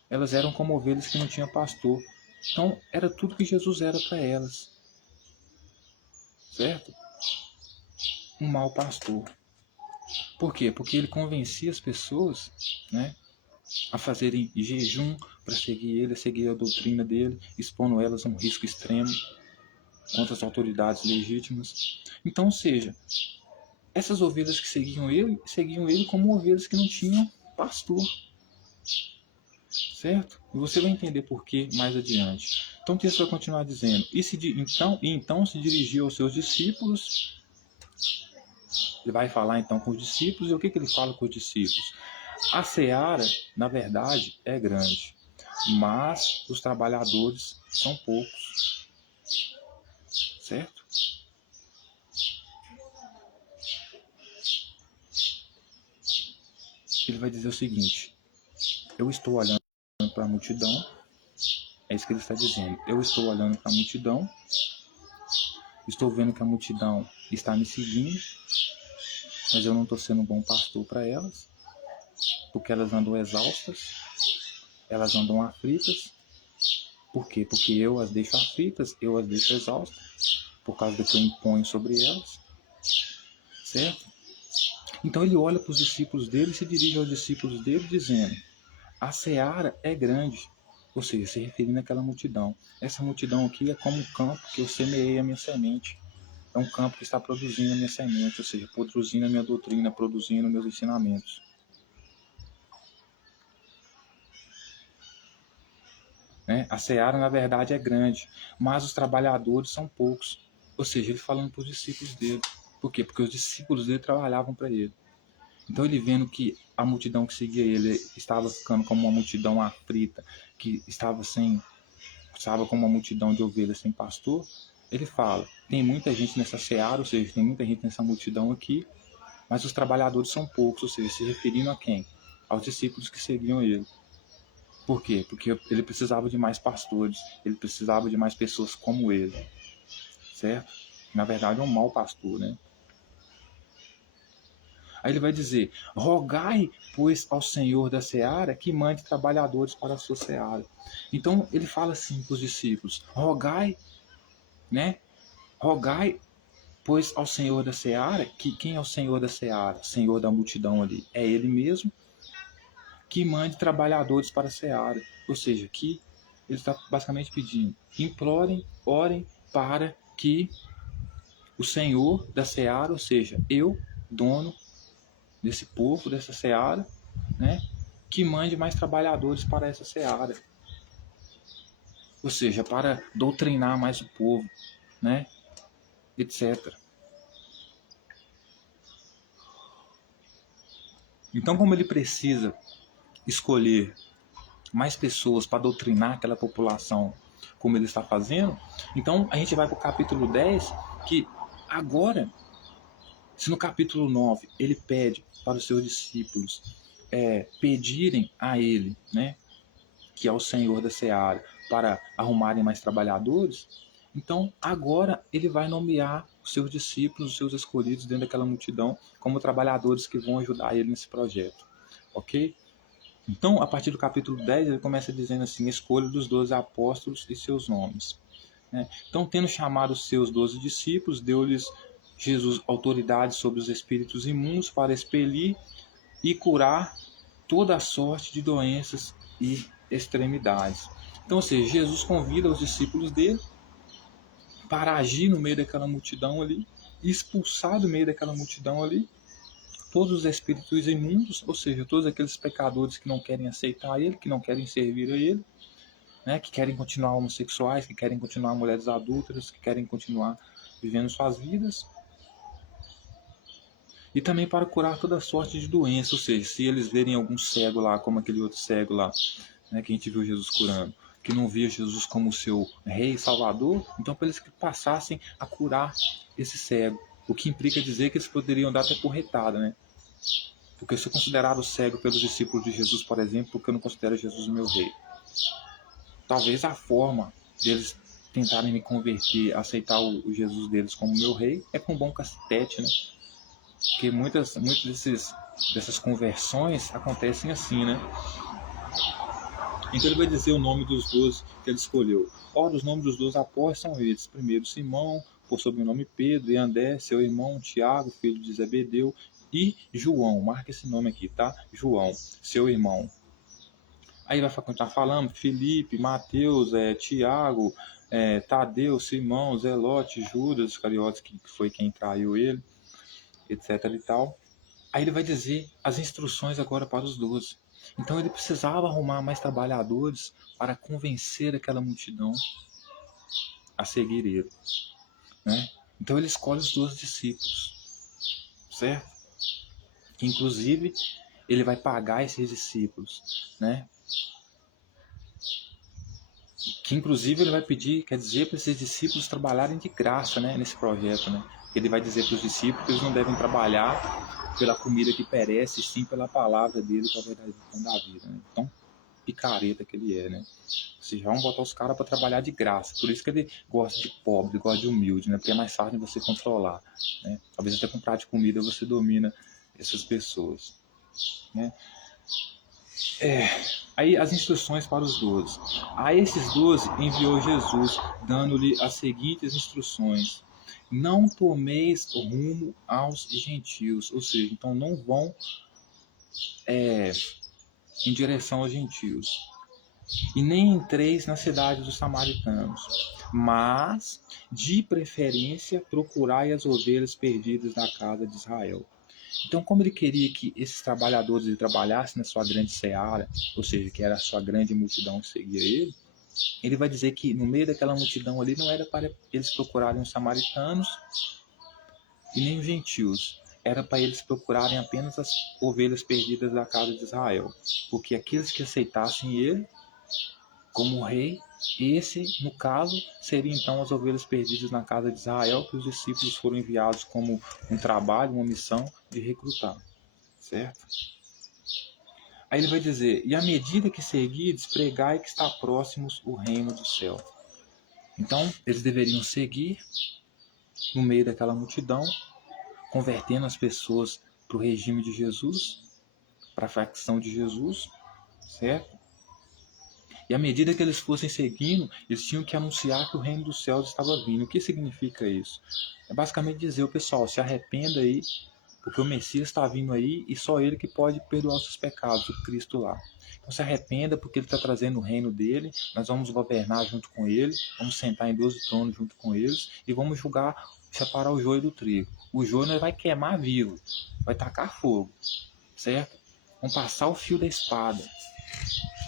Elas eram como ovelhas que não tinham pastor. Então, era tudo que Jesus era para elas, certo? Um mau pastor. Por quê? Porque ele convencia as pessoas, né, a fazerem jejum para seguir ele, a seguir a doutrina dele, expondo elas a um risco extremo contra as autoridades legítimas. Então, ou seja, essas ovelhas que seguiam ele como ovelhas que não tinham pastor, certo? E você vai entender por quê mais adiante. Então o texto vai continuar dizendo, então se dirigiu aos seus discípulos. Ele vai falar então com os discípulos, e o que ele fala com os discípulos? A seara, na verdade, é grande, mas os trabalhadores são poucos, certo? Ele vai dizer o seguinte, eu estou olhando para a multidão, é isso que ele está dizendo, eu estou olhando para a multidão, estou vendo que a multidão está me seguindo, mas eu não estou sendo um bom pastor para elas, porque elas andam exaustas, elas andam aflitas. Por quê? Porque eu as deixo aflitas, eu as deixo exaustas, por causa do que eu imponho sobre elas, certo? Então ele olha para os discípulos dele e se dirige aos discípulos dele dizendo, a seara é grande, ou seja, se referindo àquela multidão. Essa multidão aqui é como um campo que eu semeei a minha semente. É um campo que está produzindo a minha semente, ou seja, produzindo a minha doutrina, produzindo meus ensinamentos. Né? A seara, na verdade, é grande, mas os trabalhadores são poucos. Ou seja, ele falando para os discípulos dele. Por quê? Porque os discípulos dele trabalhavam para ele. Então ele vendo que a multidão que seguia ele estava ficando como uma multidão aflita, que estava como uma multidão de ovelhas sem pastor, ele fala, tem muita gente nessa seara, ou seja, tem muita gente nessa multidão aqui, mas os trabalhadores são poucos, ou seja, se referindo a quem? Aos discípulos que seguiam ele. Por quê? Porque ele precisava de mais pastores, ele precisava de mais pessoas como ele, certo? Na verdade é um mau pastor, né? Aí ele vai dizer, rogai, pois, ao Senhor da seara que mande trabalhadores para a sua seara. Então ele fala assim para os discípulos, rogai, né? Rogai, pois, ao Senhor da seara, que quem é o Senhor da seara? Senhor da multidão ali, é ele mesmo, que mande trabalhadores para a seara. Ou seja, que ele está basicamente pedindo, implorem, orem para que o Senhor da seara, ou seja, eu, dono desse povo, dessa seara, né, que mande mais trabalhadores para essa seara. Ou seja, para doutrinar mais o povo, né, etc. Então, como ele precisa escolher mais pessoas para doutrinar aquela população como ele está fazendo, então a gente vai para o capítulo 10, que agora, se no capítulo 9 ele pede para os seus discípulos pedirem a ele, né, que é o Senhor da Seara, para arrumarem mais trabalhadores, então agora ele vai nomear os seus discípulos, os seus escolhidos dentro daquela multidão, como trabalhadores que vão ajudar ele nesse projeto. Ok? Então, a partir do capítulo 10, ele começa dizendo assim: escolha dos 12 apóstolos e seus nomes. Né? Então, tendo chamado os seus 12 discípulos, deu-lhes Jesus autoridade sobre os espíritos imundos para expelir e curar toda a sorte de doenças e extremidades. Então, ou seja, Jesus convida os discípulos dele para agir no meio daquela multidão ali, e expulsar do meio daquela multidão ali todos os espíritos imundos, ou seja, todos aqueles pecadores que não querem aceitar ele, que não querem servir a ele, né, que querem continuar homossexuais, que querem continuar mulheres adúlteras, que querem continuar vivendo suas vidas. E também para curar toda sorte de doença, ou seja, se eles verem algum cego lá, como aquele outro cego lá, né, que a gente viu Jesus curando, que não via Jesus como seu rei e salvador, então para eles que passassem a curar esse cego, o que implica dizer que eles poderiam dar até porretada, né? Porque eu sou considerado cego pelos discípulos de Jesus, por exemplo, porque eu não considero Jesus o meu rei. Talvez a forma deles tentarem me converter, aceitar o Jesus deles como meu rei, é com um bom cacetete, né? Porque muitas dessas conversões acontecem assim, né? Então ele vai dizer o nome dos 12 que ele escolheu. Ora, os nomes dos 12 apóstolos são esses. Primeiro, Simão, por sobrenome Pedro, e André, seu irmão, Tiago, filho de Zebedeu, e João. Marca esse nome aqui, tá? João, seu irmão. Aí vai continuar falando Felipe, Mateus, Tiago, Tadeu, Simão, Zelote, Judas Iscariotes, que foi quem traiu ele, etc. e tal. Aí ele vai dizer as instruções agora para os 12. Então ele precisava arrumar mais trabalhadores para convencer aquela multidão a seguir ele, né? Então ele escolhe os 12 discípulos, certo? Que inclusive ele vai pagar esses discípulos, né? Que inclusive ele vai pedir, quer dizer, para esses discípulos trabalharem de graça, né, nesse projeto, né? Ele vai dizer para os discípulos que eles não devem trabalhar pela comida que perece, sim pela palavra dele, que é a verdade da vida, né? Então, picareta que ele é, né? Vocês vão botar os caras para trabalhar de graça. Por isso que ele gosta de pobre, gosta de humilde, né? Porque é mais fácil de você controlar, né? Talvez até com prato de comida você domina essas pessoas, né? Aí as instruções para os 12. A esses 12 enviou Jesus, dando-lhe as seguintes instruções: não tomeis rumo aos gentios, ou seja, então não vão em direção aos gentios, e nem entreis na cidade dos samaritanos, mas de preferência procurai as ovelhas perdidas da casa de Israel. Então, como ele queria que esses trabalhadores trabalhassem na sua grande seara, ou seja, que era a sua grande multidão que seguia ele, ele vai dizer que no meio daquela multidão ali não era para eles procurarem os samaritanos e nem os gentios, era para eles procurarem apenas as ovelhas perdidas da casa de Israel, porque aqueles que aceitassem ele como rei, esse, no caso, seria então as ovelhas perdidas na casa de Israel, que os discípulos foram enviados como um trabalho, uma missão de recrutar, certo? Aí ele vai dizer: e à medida que seguides, pregai que está próximos o reino do céu. Então, eles deveriam seguir no meio daquela multidão, convertendo as pessoas para o regime de Jesus, para a facção de Jesus, certo? E à medida que eles fossem seguindo, eles tinham que anunciar que o reino dos céus estava vindo. O que significa isso? É basicamente dizer, o pessoal, se arrependa aí, porque o Messias está vindo aí e só ele que pode perdoar os seus pecados, o Cristo lá. Então se arrependa porque ele está trazendo o reino dele, nós vamos governar junto com ele, vamos sentar em 12 tronos junto com eles e vamos julgar, separar o joio do trigo. O joio nós vai queimar vivo, vai tacar fogo, certo? vão passar o fio da espada,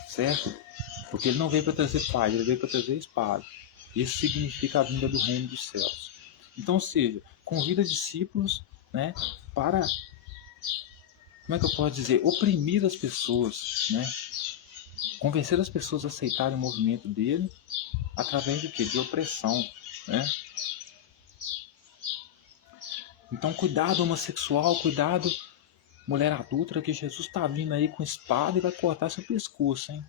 certo? Porque ele não veio para trazer paz, ele veio para trazer espada. Isso significa a vinda do reino dos céus. Então, ou seja, convida discípulos, né, para, como é que eu posso dizer, oprimir as pessoas, né? Convencer as pessoas a aceitarem o movimento dele através de quê? De opressão, né? Então, cuidado homossexual, cuidado mulher adulta, que Jesus está vindo aí com espada e vai cortar seu pescoço, hein?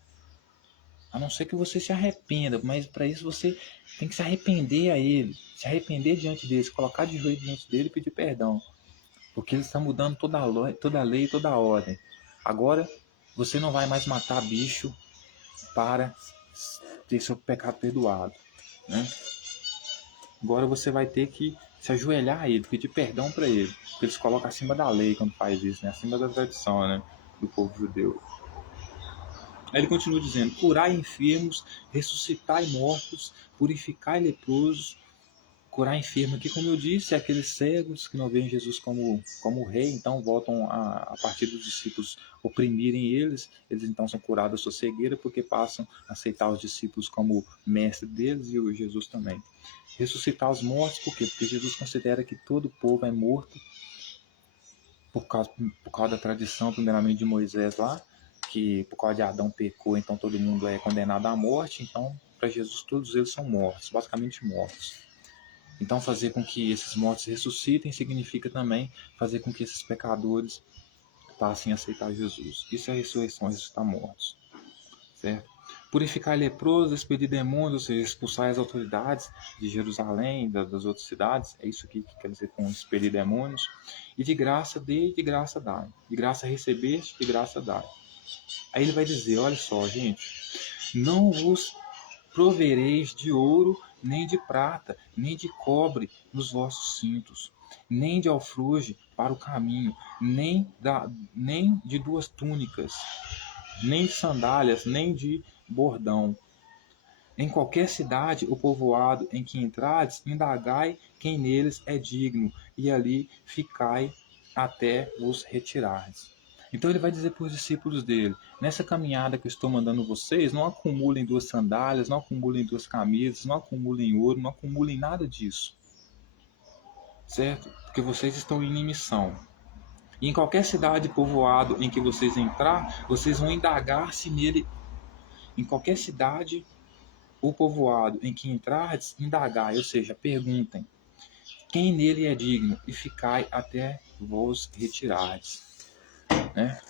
A não ser que você se arrependa, mas para isso você tem que se arrepender a ele, se arrepender diante dele, se colocar de joelho diante dele e pedir perdão, porque ele está mudando toda a lei, toda a ordem. Agora você não vai mais matar bicho para ter seu pecado perdoado, né? Agora você vai ter que se ajoelhar a ele, pedir perdão para ele, porque ele se coloca acima da lei quando faz isso, né? Acima da tradição, né? Do povo judeu. Aí ele continua dizendo: curai enfermos, ressuscitai mortos, purificai leprosos. Curar enfermo aqui, como eu disse, é aqueles cegos que não veem Jesus como rei, então voltam a partir dos discípulos oprimirem eles então são curados da sua cegueira, porque passam a aceitar os discípulos como mestre deles e o Jesus também. Ressuscitar os mortos, por quê? Porque Jesus considera que todo povo é morto por causa da tradição, primeiramente de Moisés lá, que por causa de Adão pecou, então todo mundo é condenado à morte, então para Jesus todos eles são mortos, basicamente mortos. Então fazer com que esses mortos ressuscitem significa também fazer com que esses pecadores passem a aceitar Jesus. Isso é a ressurreição, ressuscitar mortos, certo? Purificar leprosos, expedir demônios, ou seja, expulsar as autoridades de Jerusalém, das outras cidades, é isso que quer dizer com expedir demônios. E de graça dê, de graça dá. De graça recebeste, de graça dá. Aí ele vai dizer, olha só, gente, não vos provereis de ouro, nem de prata, nem de cobre nos vossos cintos, nem de alfruge para o caminho, nem de duas túnicas, nem de sandálias, nem de bordão. Em qualquer cidade ou povoado em que entrades, indagai quem neles é digno, e ali ficai até vos retirardes. Então ele vai dizer para os discípulos dele: nessa caminhada que eu estou mandando vocês, não acumulem duas sandálias, não acumulem duas camisas, não acumulem ouro, não acumulem nada disso, certo? Porque vocês estão em missão. E em qualquer cidade, povoado em que vocês entrar, vocês vão indagar se nele, em qualquer cidade ou povoado em que entrardes, indagai, ou seja, perguntem quem nele é digno, e ficai até vos retirardes, né?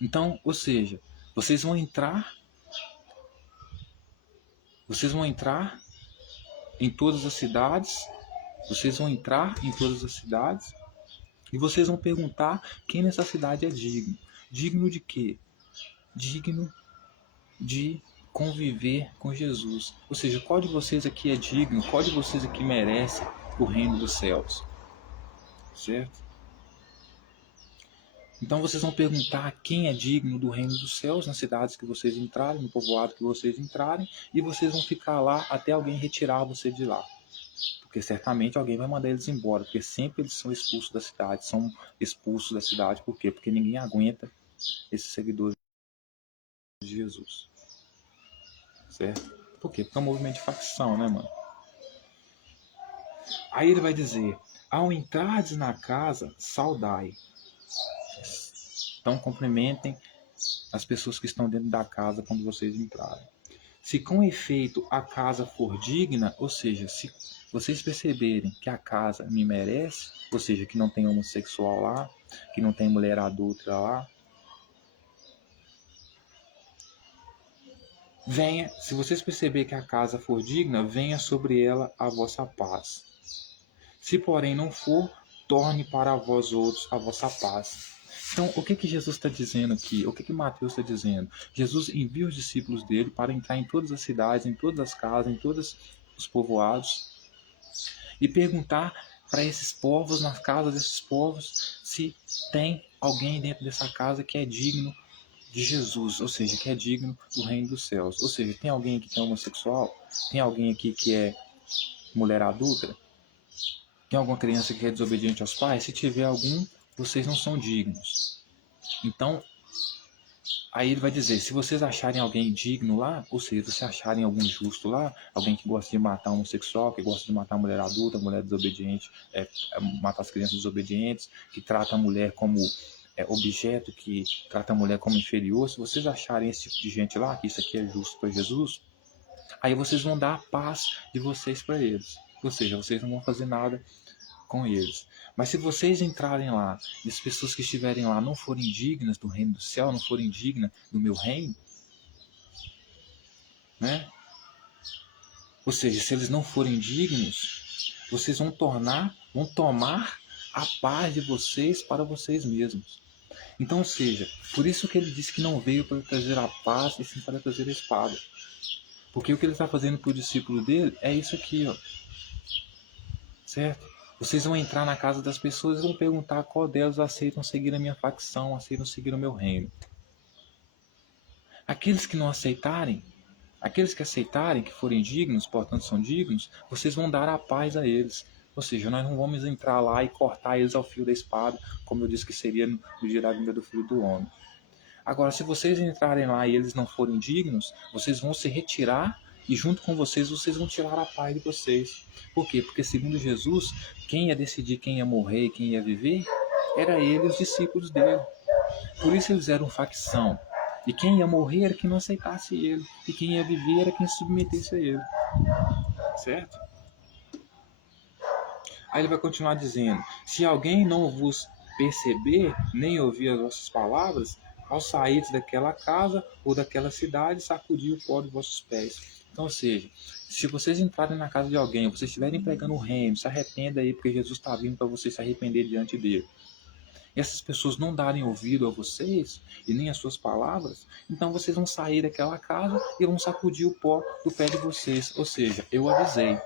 Então, ou seja, vocês vão entrar em todas as cidades, e vocês vão perguntar quem nessa cidade é digno. Digno de quê? Digno de conviver com Jesus. Ou seja, qual de vocês aqui é digno? Qual de vocês aqui merece o reino dos céus? Certo? Então vocês vão perguntar quem é digno do reino dos céus nas cidades que vocês entrarem, no povoado que vocês entrarem, e vocês vão ficar lá até alguém retirar você de lá. Porque certamente alguém vai mandar eles embora, porque sempre eles são expulsos da cidade, por quê? Porque ninguém aguenta esses seguidores de Jesus. Certo? Por quê? Porque é um movimento de facção, né, mano? Aí ele vai dizer: ao entrardes na casa, saudai. Então cumprimentem as pessoas que estão dentro da casa quando vocês entrarem. Se com efeito a casa for digna, ou seja, se vocês perceberem que a casa me merece, ou seja, que não tem homossexual lá, que não tem mulher adulta lá, venha, se vocês perceberem que a casa for digna, venha sobre ela a vossa paz. Se porém não for, torne para vós outros a vossa paz. Então, o que Jesus está dizendo aqui? O que Mateus está dizendo? Jesus envia os discípulos dele para entrar em todas as cidades, em todas as casas, em todos os povoados e perguntar para esses povos, nas casas desses povos, se tem alguém dentro dessa casa que é digno de Jesus, ou seja, que é digno do reino dos céus. Ou seja, tem alguém aqui que é homossexual? Tem alguém aqui que é mulher adulta? Tem alguma criança que é desobediente aos pais? Se tiver algum, vocês não são dignos. Então, Aí ele vai dizer, se vocês acharem alguém digno lá, ou seja, se acharem algum justo lá, alguém que gosta de matar um homossexual, que gosta de matar a mulher adulta, mulher desobediente, matar as crianças desobedientes, que trata a mulher como objeto, que trata a mulher como inferior, se vocês acharem esse tipo de gente lá, que isso aqui é justo para Jesus, aí vocês vão dar a paz de vocês para eles. Ou seja, vocês não vão fazer nada com eles. Mas se vocês entrarem lá e as pessoas que estiverem lá não forem dignas do reino do céu, não forem dignas do meu reino, né? Ou seja, se eles não forem dignos, vocês vão tomar a paz de vocês para vocês mesmos. Então, ou seja, por isso que ele disse que não veio para trazer a paz, e sim para trazer a espada. Porque o que ele está fazendo para o discípulo dele é isso aqui, ó. Certo? Vocês vão entrar na casa das pessoas e vão perguntar qual delas aceitam seguir a minha facção, aceitam seguir o meu reino. Aqueles que não aceitarem, aqueles que aceitarem, que forem dignos, portanto são dignos, vocês vão dar a paz a eles. Ou seja, nós não vamos entrar lá e cortar eles ao fio da espada, como eu disse que seria no dia da vinda do Filho do Homem. Agora, se vocês entrarem lá e eles não forem dignos, vocês vão se retirar e junto com vocês vão tirar a paz de vocês. Por quê? Porque segundo Jesus, quem ia decidir quem ia morrer e quem ia viver, era ele e os discípulos dele. Por isso eles eram facção. E quem ia morrer era quem não aceitasse ele. E quem ia viver era quem se submetesse a ele. Certo? Aí ele vai continuar dizendo, se alguém não vos perceber, nem ouvir as vossas palavras, ao sair daquela casa ou daquela cidade, sacudir o pó dos vossos pés. Então, ou seja, se vocês entrarem na casa de alguém, vocês estiverem pregando o reino, se arrependa aí, porque Jesus está vindo para vocês se arrepender diante dele. E essas pessoas não darem ouvido a vocês, e nem as suas palavras, então vocês vão sair daquela casa e vão sacudir o pó do pé de vocês. Ou seja, eu avisei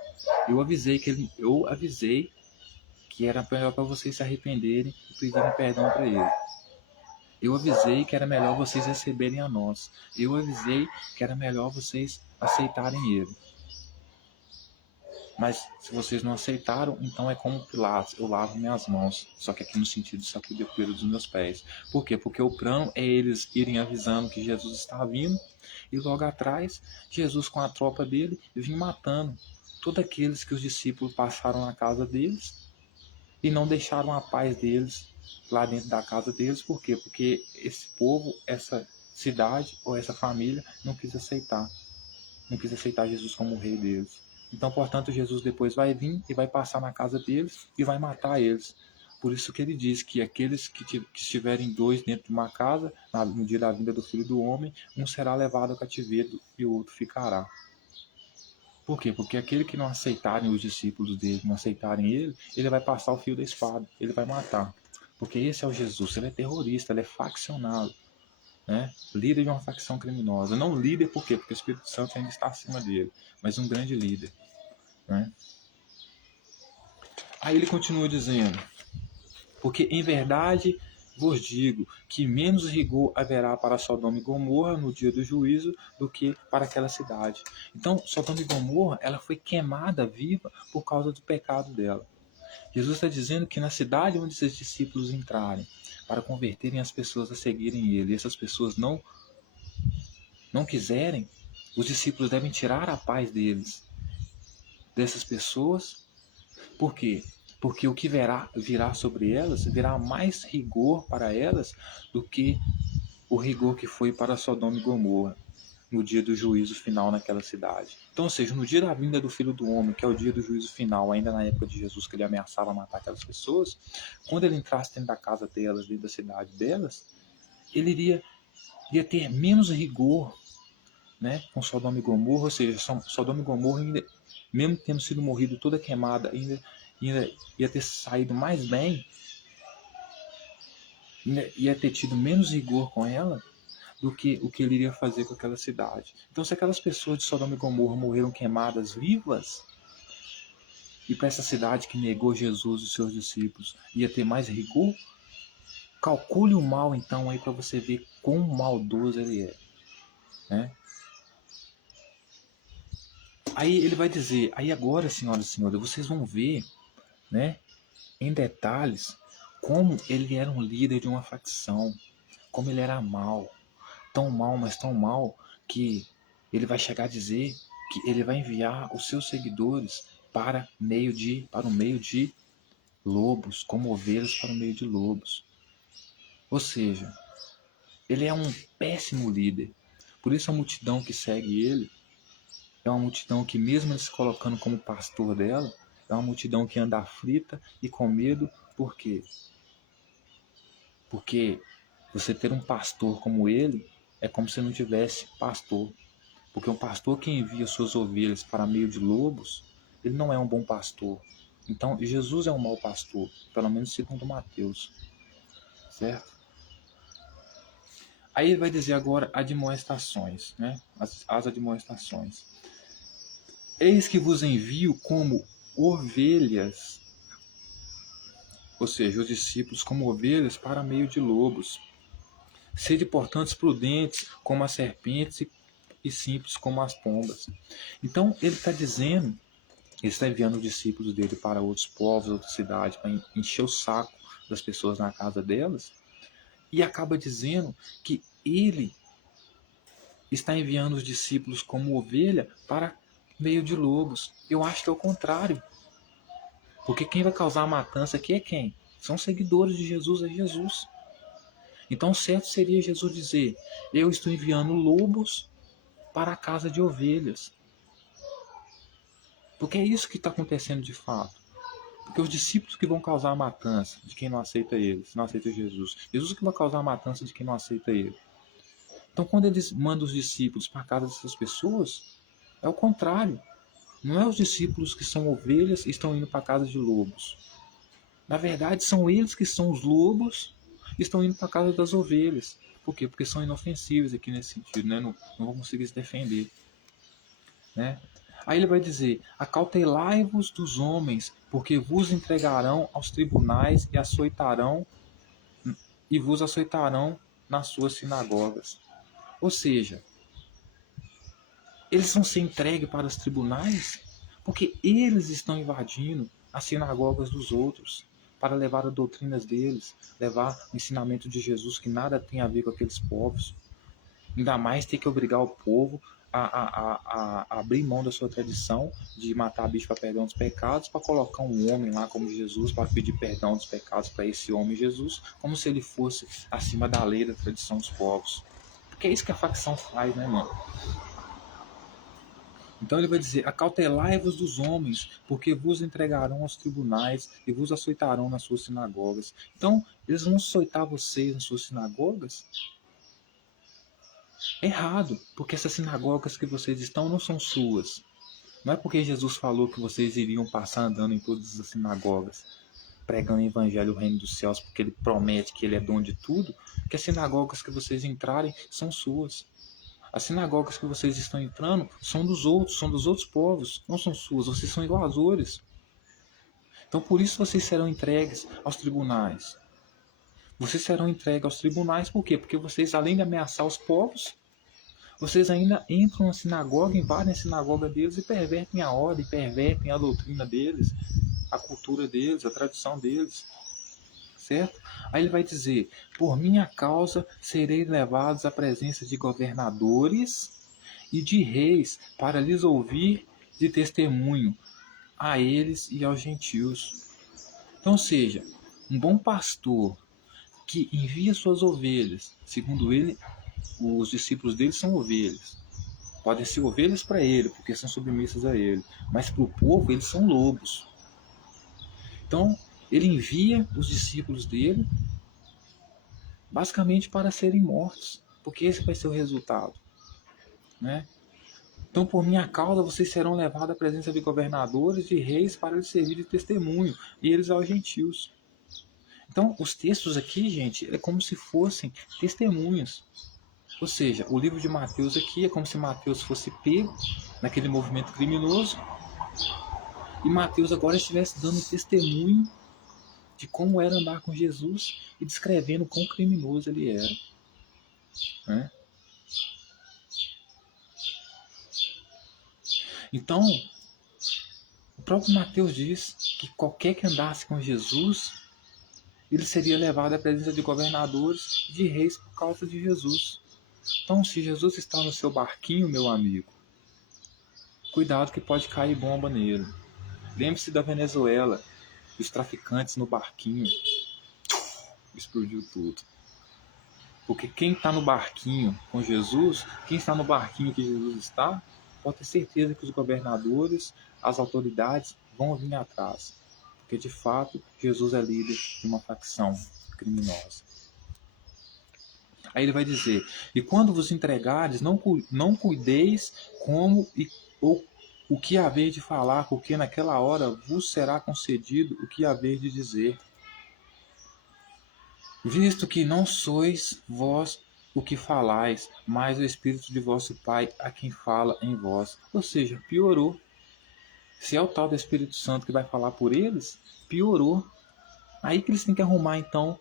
que era melhor para vocês se arrependerem e pedirem perdão para ele. Eu avisei que era melhor vocês receberem a nós. Eu avisei que era melhor vocês aceitarem ele. Mas se vocês não aceitaram, então é como Pilatos, eu lavo minhas mãos. Só que aqui no sentido de sacudir o poeira dos meus pés. Por quê? Porque o plano é eles irem avisando que Jesus está vindo. E logo atrás, Jesus com a tropa dele vinha matando todos aqueles que os discípulos passaram na casa deles e não deixaram a paz deles lá dentro da casa deles. Por quê? Porque esse povo, essa cidade ou essa família não quis aceitar Jesus como o rei deles. Então, portanto, Jesus depois vai vir e vai passar na casa deles e vai matar eles. Por isso que ele diz que aqueles que estiverem dois dentro de uma casa, no dia da vinda do Filho do Homem, um será levado ao cativeiro e o outro ficará. Por quê? Porque aquele que não aceitarem os discípulos dele, não aceitarem ele, ele vai passar o fio da espada, ele vai matar. Porque esse é o Jesus, ele é terrorista, ele é faccionado, né? Líder de uma facção criminosa. Não líder por quê? Porque o Espírito Santo ainda está acima dele, mas um grande líder, né? Aí ele continua dizendo, porque em verdade vos digo que menos rigor haverá para Sodoma e Gomorra no dia do juízo do que para aquela cidade. Então, Sodoma e Gomorra, ela foi queimada viva por causa do pecado dela. Jesus está dizendo que na cidade onde seus discípulos entrarem, para converterem as pessoas a seguirem ele, e essas pessoas não quiserem, os discípulos devem tirar a paz dessas pessoas. Por quê? Porque o que virá sobre elas, virá mais rigor para elas do que o rigor que foi para Sodoma e Gomorra no dia do juízo final naquela cidade. Então, ou seja, no dia da vinda do Filho do Homem, que é o dia do juízo final, ainda na época de Jesus, que ele ameaçava matar aquelas pessoas, quando ele entrasse dentro da casa delas, dentro da cidade delas, ele iria ter menos rigor, né, com Sodoma e Gomorra. Ou seja, Sodoma e Gomorra, ainda, mesmo tendo sido morrido toda queimada, ainda ia ter saído mais bem, ia ter tido menos rigor com ela do que o que ele iria fazer com aquela cidade. Então, se aquelas pessoas de Sodoma e Gomorra morreram queimadas vivas, e para essa cidade que negou Jesus e os seus discípulos ia ter mais rigor, calcule o mal então aí para você ver quão maldoso ele é, né? Aí ele vai dizer, aí agora, senhoras e senhores, vocês vão ver, né, em detalhes como ele era um líder de uma facção, como ele era mau, tão mal, mas tão mal, que ele vai chegar a dizer que ele vai enviar os seus seguidores para o meio de lobos, como ovelhas para o meio de lobos. Ou seja, ele é um péssimo líder. Por isso a multidão que segue ele é uma multidão que, mesmo ele se colocando como pastor dela, é uma multidão que anda aflita e com medo. Por quê? Porque você ter um pastor como ele é como se não tivesse pastor. Porque um pastor que envia suas ovelhas para meio de lobos, ele não é um bom pastor. Então, Jesus é um mau pastor, pelo menos segundo Mateus. Certo? Aí ele vai dizer agora admoestações, né? As admoestações. Eis que vos envio como ovelhas, ou seja, os discípulos como ovelhas para meio de lobos. Sede, portanto, prudentes como as serpentes e simples como as pombas. Então, ele está dizendo, ele está enviando os discípulos dele para outros povos, outras cidades, para encher o saco das pessoas na casa delas, e acaba dizendo que ele está enviando os discípulos como ovelha para meio de lobos. Eu acho que é o contrário. Porque quem vai causar a matança aqui é quem? São seguidores de Jesus, é Jesus. Então o certo seria Jesus dizer: eu estou enviando lobos para a casa de ovelhas. Porque é isso que está acontecendo de fato. Porque os discípulos que vão causar a matança de quem não aceita eles, não aceita Jesus. Jesus que vai causar a matança de quem não aceita ele. Então quando eles mandam os discípulos para a casa dessas pessoas, é o contrário. Não é os discípulos que são ovelhas e estão indo para a casa de lobos. Na verdade, são eles que são os lobos e estão indo para a casa das ovelhas. Por quê? Porque são inofensivos aqui nesse sentido, né? Não vão conseguir se defender. Né? Aí ele vai dizer: acautelai-vos dos homens, porque vos entregarão aos tribunais e vos açoitarão nas suas sinagogas. Ou seja, eles vão ser entregues para os tribunais porque eles estão invadindo as sinagogas dos outros para levar as doutrinas deles, levar o ensinamento de Jesus que nada tem a ver com aqueles povos. Ainda mais ter que obrigar o povo a abrir mão da sua tradição de matar bicho para perdão dos pecados, para colocar um homem lá como Jesus, para pedir perdão dos pecados para esse homem Jesus, como se ele fosse acima da lei, da tradição dos povos. Porque é isso que a facção faz, né, mano? Então ele vai dizer: acautelai-vos dos homens, porque vos entregarão aos tribunais e vos açoitarão nas suas sinagogas. Então, eles vão açoitar vocês nas suas sinagogas? Errado, porque essas sinagogas que vocês estão não são suas. Não é porque Jesus falou que vocês iriam passar andando em todas as sinagogas, pregando o evangelho do reino dos céus, porque ele promete que ele é dono de tudo, que as sinagogas que vocês entrarem são suas. As sinagogas que vocês estão entrando são dos outros povos, não são suas, vocês são invasores. Então por isso vocês serão entregues aos tribunais. Vocês serão entregues aos tribunais por quê? Porque vocês, além de ameaçar os povos, vocês ainda entram na sinagoga, invadem a sinagoga deles e pervertem a ordem, pervertem a doutrina deles, a cultura deles, a tradição deles. Certo? Aí ele vai dizer: por minha causa serei levados à presença de governadores e de reis para lhes ouvir de testemunho a eles e aos gentios. Então, seja, um bom pastor que envia suas ovelhas, segundo ele, os discípulos dele são ovelhas. Podem ser ovelhas para ele, porque são submissas a ele, mas para o povo eles são lobos. Então, ele envia os discípulos dele basicamente para serem mortos, porque esse vai ser o resultado, né? Então, por minha causa, vocês serão levados à presença de governadores e reis para lhes servir de testemunho, e eles aos gentios. Então, os textos aqui, gente, é como se fossem testemunhas. Ou seja, o livro de Mateus aqui é como se Mateus fosse pego naquele movimento criminoso, e Mateus agora estivesse dando testemunho de como era andar com Jesus e descrevendo quão criminoso ele era. Né? Então, o próprio Mateus diz que qualquer que andasse com Jesus ele seria levado à presença de governadores e de reis por causa de Jesus. Então, se Jesus está no seu barquinho, meu amigo, cuidado que pode cair bomba nele. Lembre-se da Venezuela, os traficantes no barquinho, explodiu tudo. Porque quem está no barquinho com Jesus, quem está no barquinho que Jesus está, pode ter certeza que os governadores, as autoridades vão vir atrás. Porque de fato, Jesus é líder de uma facção criminosa. Aí ele vai dizer: e quando vos entregares, não cuideis como ou o que haver de falar, porque naquela hora vos será concedido o que haver de dizer. Visto que não sois vós o que falais, mas o Espírito de vosso Pai a quem fala em vós. Ou seja, piorou. Se é o tal do Espírito Santo que vai falar por eles, piorou. Aí que eles têm que arrumar, então,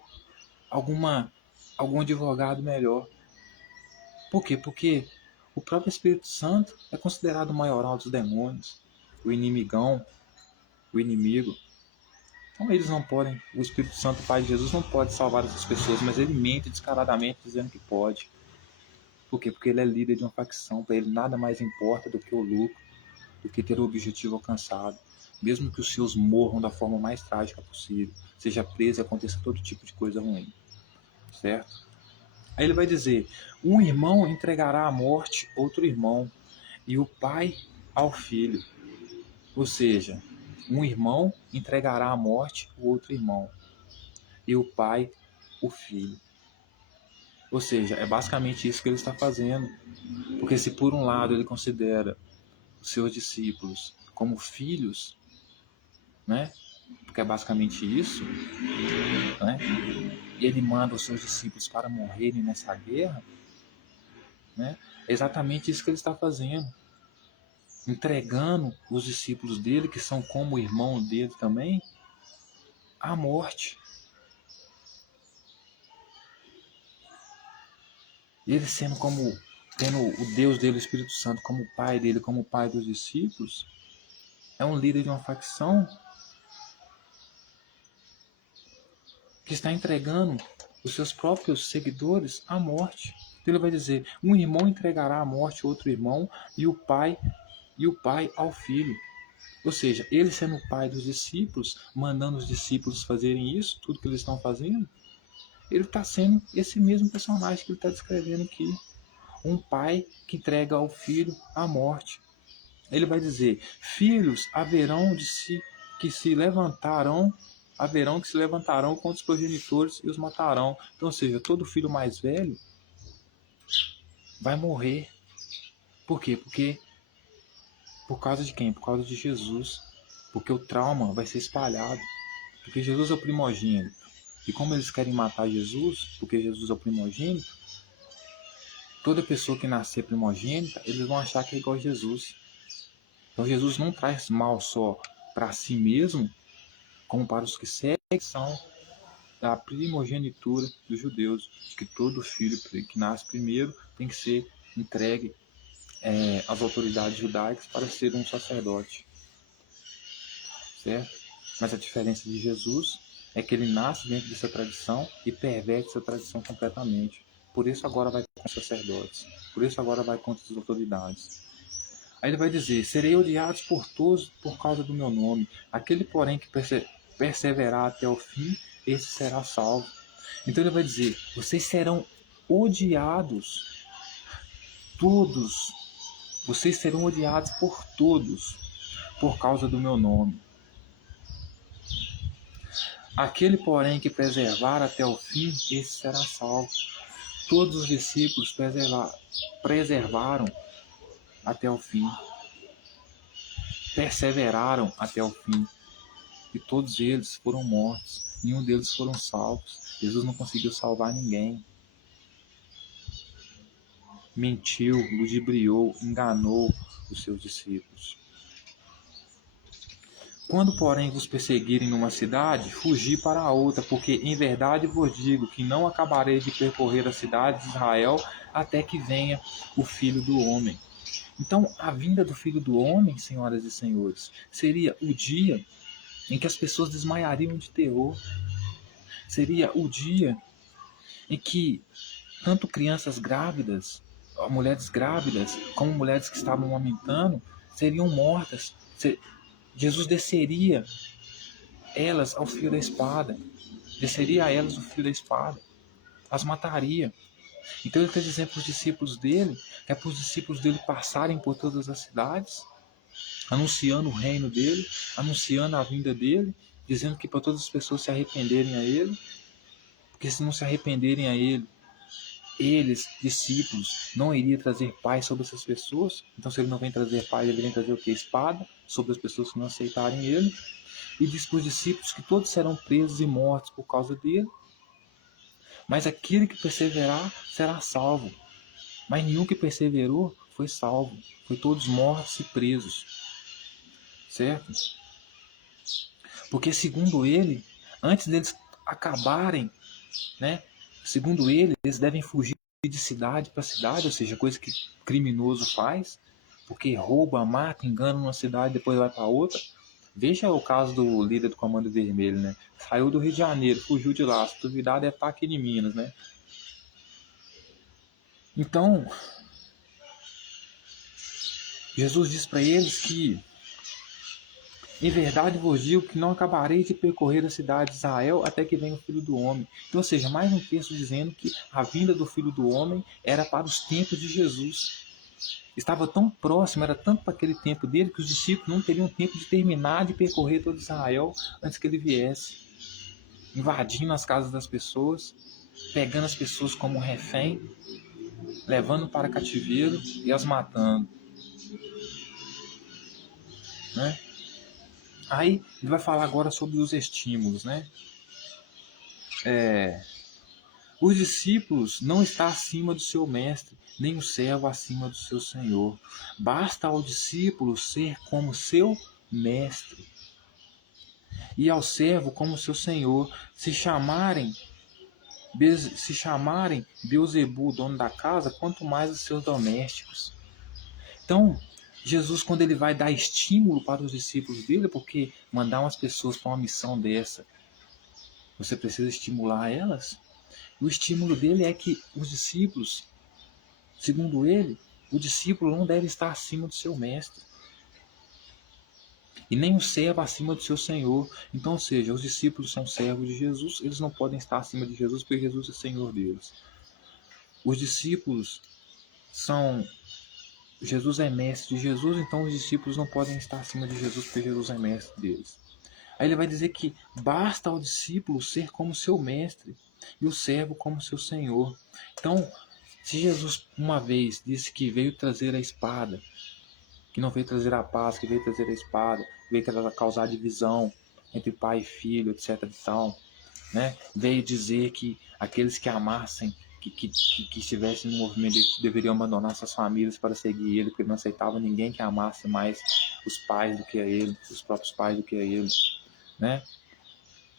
algum advogado melhor. Por quê? Porque o próprio Espírito Santo é considerado o maioral dos demônios, o inimigão, o inimigo. Então eles não podem, o Espírito Santo, o Pai de Jesus, não pode salvar essas pessoas, mas ele mente descaradamente dizendo que pode. Por quê? Porque ele é líder de uma facção, para ele nada mais importa do que o lucro, do que ter o objetivo alcançado. Mesmo que os seus morram da forma mais trágica possível, seja preso e aconteça todo tipo de coisa ruim. Certo? Aí ele vai dizer: um irmão entregará à morte outro irmão, e o pai ao filho. Ou seja, um irmão entregará à morte o outro irmão, e o pai o filho. Ou seja, é basicamente isso que ele está fazendo. Porque se por um lado ele considera os seus discípulos como filhos, né? Porque é basicamente isso, né? E ele manda os seus discípulos para morrerem nessa guerra, né? É exatamente isso que ele está fazendo. Entregando os discípulos dele, que são como o irmão dele também, à morte. Ele tendo o Deus dele, o Espírito Santo, como pai dele, como pai dos discípulos, é um líder de uma facção que está entregando os seus próprios seguidores à morte. Então ele vai dizer: um irmão entregará à morte outro irmão, e o pai ao filho. Ou seja, ele sendo o pai dos discípulos, mandando os discípulos fazerem isso, tudo que eles estão fazendo, ele está sendo esse mesmo personagem que ele está descrevendo aqui. Um pai que entrega ao filho à morte. Ele vai dizer: filhos haverão que se levantarão contra os progenitores e os matarão. Então, ou seja, todo filho mais velho vai morrer. Por quê? Porque por causa de quem? Por causa de Jesus. Porque o trauma vai ser espalhado. Porque Jesus é o primogênito. E como eles querem matar Jesus, porque Jesus é o primogênito, toda pessoa que nascer primogênita, eles vão achar que é igual a Jesus. Então Jesus não traz mal só para si mesmo, como para os que seguem, são da primogenitura dos judeus, que todo filho que nasce primeiro tem que ser entregue às autoridades judaicas para ser um sacerdote. Certo? Mas a diferença de Jesus é que ele nasce dentro dessa tradição e perverte essa tradição completamente. Por isso agora vai contra os sacerdotes. Por isso agora vai contra as autoridades. Aí ele vai dizer: serei odiados por todos por causa do meu nome. Aquele, porém, que perseverar até o fim, esse será salvo. Então ele vai dizer: vocês serão odiados. Todos. Vocês serão odiados por todos por causa do meu nome. Aquele, porém, que preservar até o fim, esse será salvo. Todos os discípulos preservaram até o fim. Perseveraram até o fim. E todos eles foram mortos. Nenhum deles foram salvos. Jesus não conseguiu salvar ninguém. Mentiu, ludibriou, enganou os seus discípulos. Quando, porém, vos perseguirem numa cidade, fugi para a outra, porque em verdade vos digo que não acabarei de percorrer a cidade de Israel até que venha o Filho do Homem. Então, a vinda do Filho do Homem, senhoras e senhores, seria o dia em que as pessoas desmaiariam de terror. seria o dia em que tanto crianças grávidas, mulheres grávidas, como mulheres que estavam amamentando, seriam mortas. Jesus desceria elas ao fio da espada. Desceria a elas o fio da espada. As mataria. Então ele está dizendo para os discípulos dele, é para os discípulos dele passarem por todas as cidades, anunciando o reino dele, anunciando a vinda dele, dizendo que para todas as pessoas se arrependerem a ele, porque se não se arrependerem a ele, eles, discípulos, não iria trazer paz sobre essas pessoas. Então se ele não vem trazer paz, ele vem trazer o que? Espada sobre as pessoas que não aceitarem ele. E diz para os discípulos que todos serão presos e mortos por causa dele, mas aquele que perseverar será salvo. Mas nenhum que perseverou foi salvo. Foi todos mortos e presos. Certo? Porque segundo ele, antes deles acabarem, né? Segundo ele, eles devem fugir de cidade para cidade, ou seja, coisa que criminoso faz, porque rouba, mata, engana numa cidade e depois vai para outra. Veja o caso do líder do Comando Vermelho, né? Saiu do Rio de Janeiro, fugiu de lá, se duvidar deve estar aqui em Minas, né? Então, Jesus diz para eles que, em verdade vos digo que não acabarei de percorrer a cidade de Israel até que venha o Filho do Homem. Então, ou seja, mais um texto dizendo que a vinda do Filho do Homem era para os tempos de Jesus. Estava tão próximo, era tanto para aquele tempo dele, que os discípulos não teriam tempo de terminar de percorrer todo Israel antes que ele viesse, invadindo as casas das pessoas, pegando as pessoas como refém, levando para cativeiro e as matando. Né? Aí ele vai falar agora sobre os estímulos, né? Os discípulos não estão acima do seu mestre, nem o servo acima do seu senhor. Basta ao discípulo ser como seu mestre, e ao servo como seu senhor. Se chamarem Beelzebul, dono da casa, quanto mais os seus domésticos. Então, Jesus, quando ele vai dar estímulo para os discípulos dele, porque mandar umas pessoas para uma missão dessa, você precisa estimular elas. O estímulo dele é que os discípulos, segundo ele, o discípulo não deve estar acima do seu mestre, e nem o servo acima do seu senhor. Então, ou seja, os discípulos são servos de Jesus, eles não podem estar acima de Jesus, porque Jesus é Senhor deles. Os discípulos são... Jesus é mestre de Jesus, então os discípulos não podem estar acima de Jesus, porque Jesus é mestre deles. Aí ele vai dizer que basta ao discípulo ser como seu mestre e o servo como seu senhor. Então, se Jesus uma vez disse que veio trazer a espada, que não veio trazer a paz, que veio trazer a espada, veio causar divisão entre pai e filho, etc. e tal, né? Veio dizer que aqueles que amassem, que estivessem no movimento deveriam abandonar suas famílias para seguir ele, porque ele não aceitava ninguém que amasse mais os pais do que a ele, os próprios pais do que a ele, né?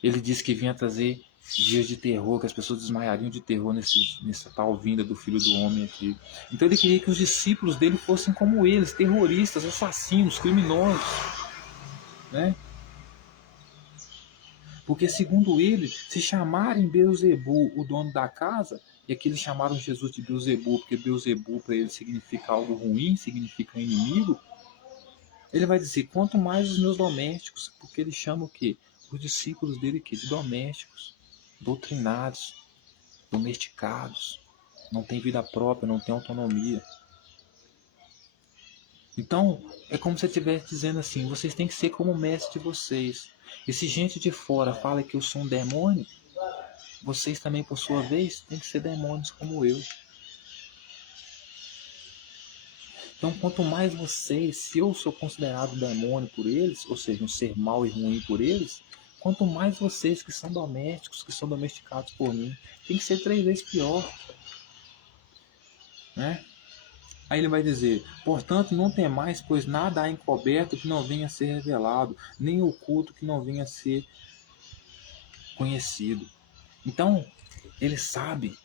Ele disse que vinha trazer dias de terror, que as pessoas desmaiariam de terror nessa tal vinda do Filho do Homem aqui. Então ele queria que os discípulos dele fossem como eles, terroristas, assassinos, criminosos, né? Porque segundo ele, se chamarem Beelzebul, o dono da casa, e aqui eles chamaram Jesus de Beelzebul, porque Beelzebul para ele significa algo ruim, significa inimigo, ele vai dizer, quanto mais os meus domésticos, porque ele chama o quê? Os discípulos dele aqui, de domésticos, doutrinados, domesticados, não tem vida própria, não tem autonomia. Então, é como se eu estivesse dizendo assim, vocês têm que ser como o mestre de vocês. E se gente de fora fala que eu sou um demônio, vocês também, por sua vez, têm que ser demônios como eu. Então, quanto mais vocês, se eu sou considerado demônio por eles, ou seja, um ser mau e ruim por eles, quanto mais vocês que são domésticos, que são domesticados por mim, tem que ser 3 vezes pior. Né? Aí ele vai dizer, portanto, não temais, pois nada há encoberto que não venha a ser revelado, nem oculto que não venha a ser conhecido. Então, ele sabe,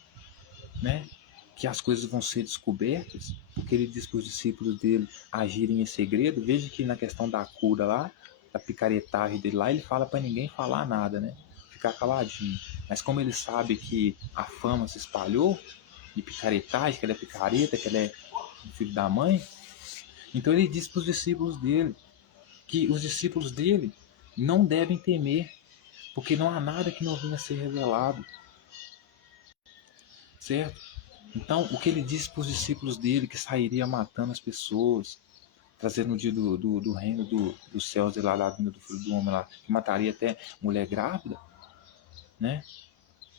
né, que as coisas vão ser descobertas, porque ele diz para os discípulos dele agirem em segredo. Veja que na questão da cura lá, da picaretagem dele lá, ele fala para ninguém falar nada, né? ficar caladinho. Mas como ele sabe que a fama se espalhou, de picaretagem, que ele é picareta, que ele é filho da mãe, então ele diz para os discípulos dele que os discípulos dele não devem temer, porque não há nada que não venha a ser revelado, certo? Então, o que ele disse para os discípulos dele, que sairia matando as pessoas, trazendo o dia do reino dos céus e lá da vinda do Filho do Homem lá, que mataria até mulher grávida, né?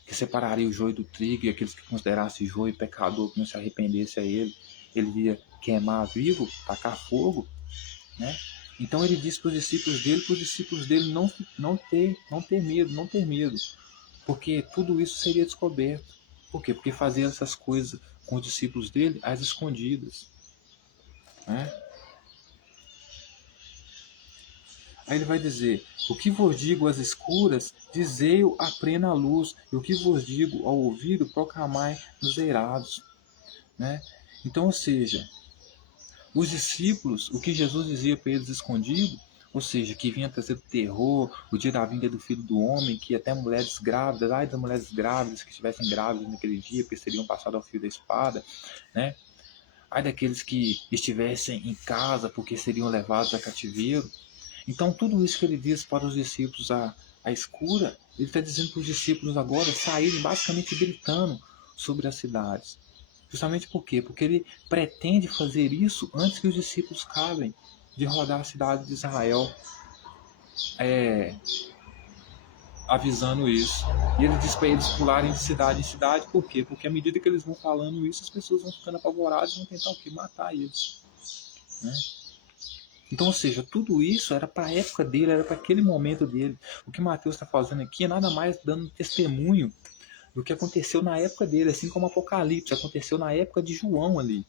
Que separaria o joio do trigo, e aqueles que considerassem joio pecador, que não se arrependesse a ele ia queimar vivo, tacar fogo, né? Então ele disse para os discípulos dele não ter medo, porque tudo isso seria descoberto. Por quê? Porque fazia essas coisas com os discípulos dele às escondidas, né? Aí ele vai dizer: o que vos digo às escuras, dizei-o à plena luz, e o que vos digo ao ouvido, proclamai nos eirados, né? Então, ou seja, os discípulos, o que Jesus dizia para eles escondido, ou seja, que vinha trazer terror, o dia da vinda do Filho do Homem, que até mulheres grávidas, ai das mulheres grávidas que estivessem grávidas naquele dia, porque seriam passadas ao fio da espada, né? Ai daqueles que estivessem em casa, porque seriam levados a cativeiro. Então, tudo isso que ele diz para os discípulos à escura, ele está dizendo para os discípulos agora saírem basicamente gritando sobre as cidades. Justamente por quê? Porque ele pretende fazer isso antes que os discípulos acabem de rodar a cidade de Israel, avisando isso. E ele diz para eles pularem de cidade em cidade, por quê? Porque à medida que eles vão falando isso, as pessoas vão ficando apavoradas e vão tentar o quê? Matar eles, né? Então, ou seja, tudo isso era para a época dele, era para aquele momento dele. O que Mateus está fazendo aqui é nada mais dando testemunho do que aconteceu na época dele, assim como Apocalipse aconteceu na época de João ali.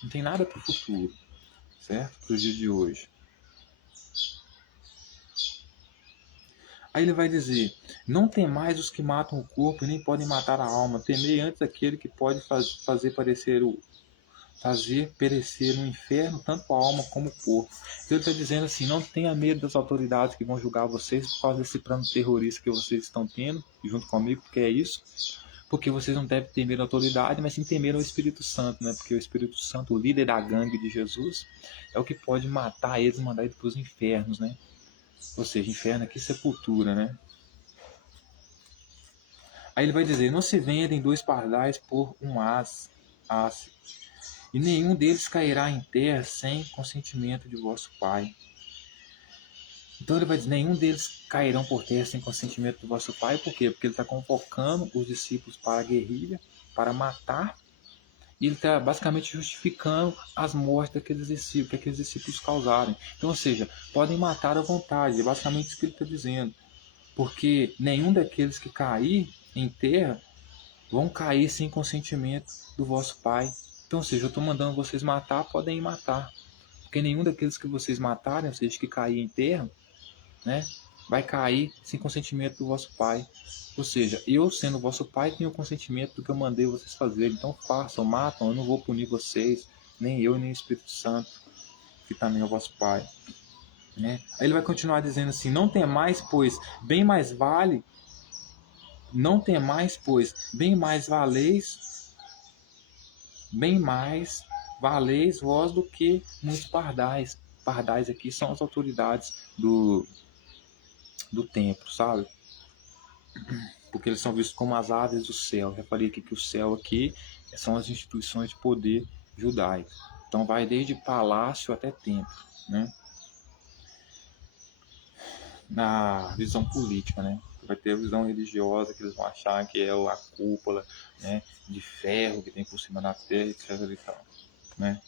Não tem nada para o futuro, certo? Para o dia de hoje. Aí ele vai dizer: não temais os que matam o corpo e nem podem matar a alma, temei antes aquele que pode fazer perecer no inferno tanto a alma como o corpo. Então ele está dizendo assim: não tenha medo das autoridades que vão julgar vocês por causa desse plano terrorista que vocês estão tendo, junto comigo, porque é isso. Porque vocês não devem temer a autoridade, mas sim temer o Espírito Santo, né? Porque o Espírito Santo, o líder da gangue de Jesus, é o que pode matar eles e mandar eles para os infernos, né? Ou seja, inferno aqui, sepultura, né? Aí ele vai dizer: não se vendem dois pardais por um asse, e nenhum deles cairá em terra sem consentimento de vosso Pai. Então ele vai dizer: nenhum deles cairão por terra sem consentimento do vosso Pai. Por quê? Porque ele está convocando os discípulos para a guerrilha, para matar, e ele está basicamente justificando as mortes que aqueles discípulos causaram. Então, ou seja, podem matar à vontade, é basicamente isso que ele está dizendo. Porque nenhum daqueles que cair em terra vão cair sem consentimento do vosso Pai. Então, ou seja, eu estou mandando vocês matar, podem matar. Porque nenhum daqueles que vocês matarem, ou seja, que cair em terra, né, vai cair sem consentimento do vosso Pai. Ou seja, eu, sendo vosso Pai, tenho o consentimento do que eu mandei vocês fazerem. Então façam, matam, eu não vou punir vocês, nem eu, nem o Espírito Santo, que também é o vosso Pai. Né? Aí ele vai continuar dizendo assim: não temais, pois bem mais vale, não temais, pois bem mais valeis vós do que muitos pardais. Pardais aqui são as autoridades do templo, sabe? Porque eles são vistos como as aves do céu. Já falei aqui que o céu aqui são as instituições de poder judaico. Então vai desde palácio até templo, né? Na visão política, né? Vai ter a visão religiosa, que eles vão achar que é a cúpula, né, de ferro que tem por cima da terra, etc. e tal, né?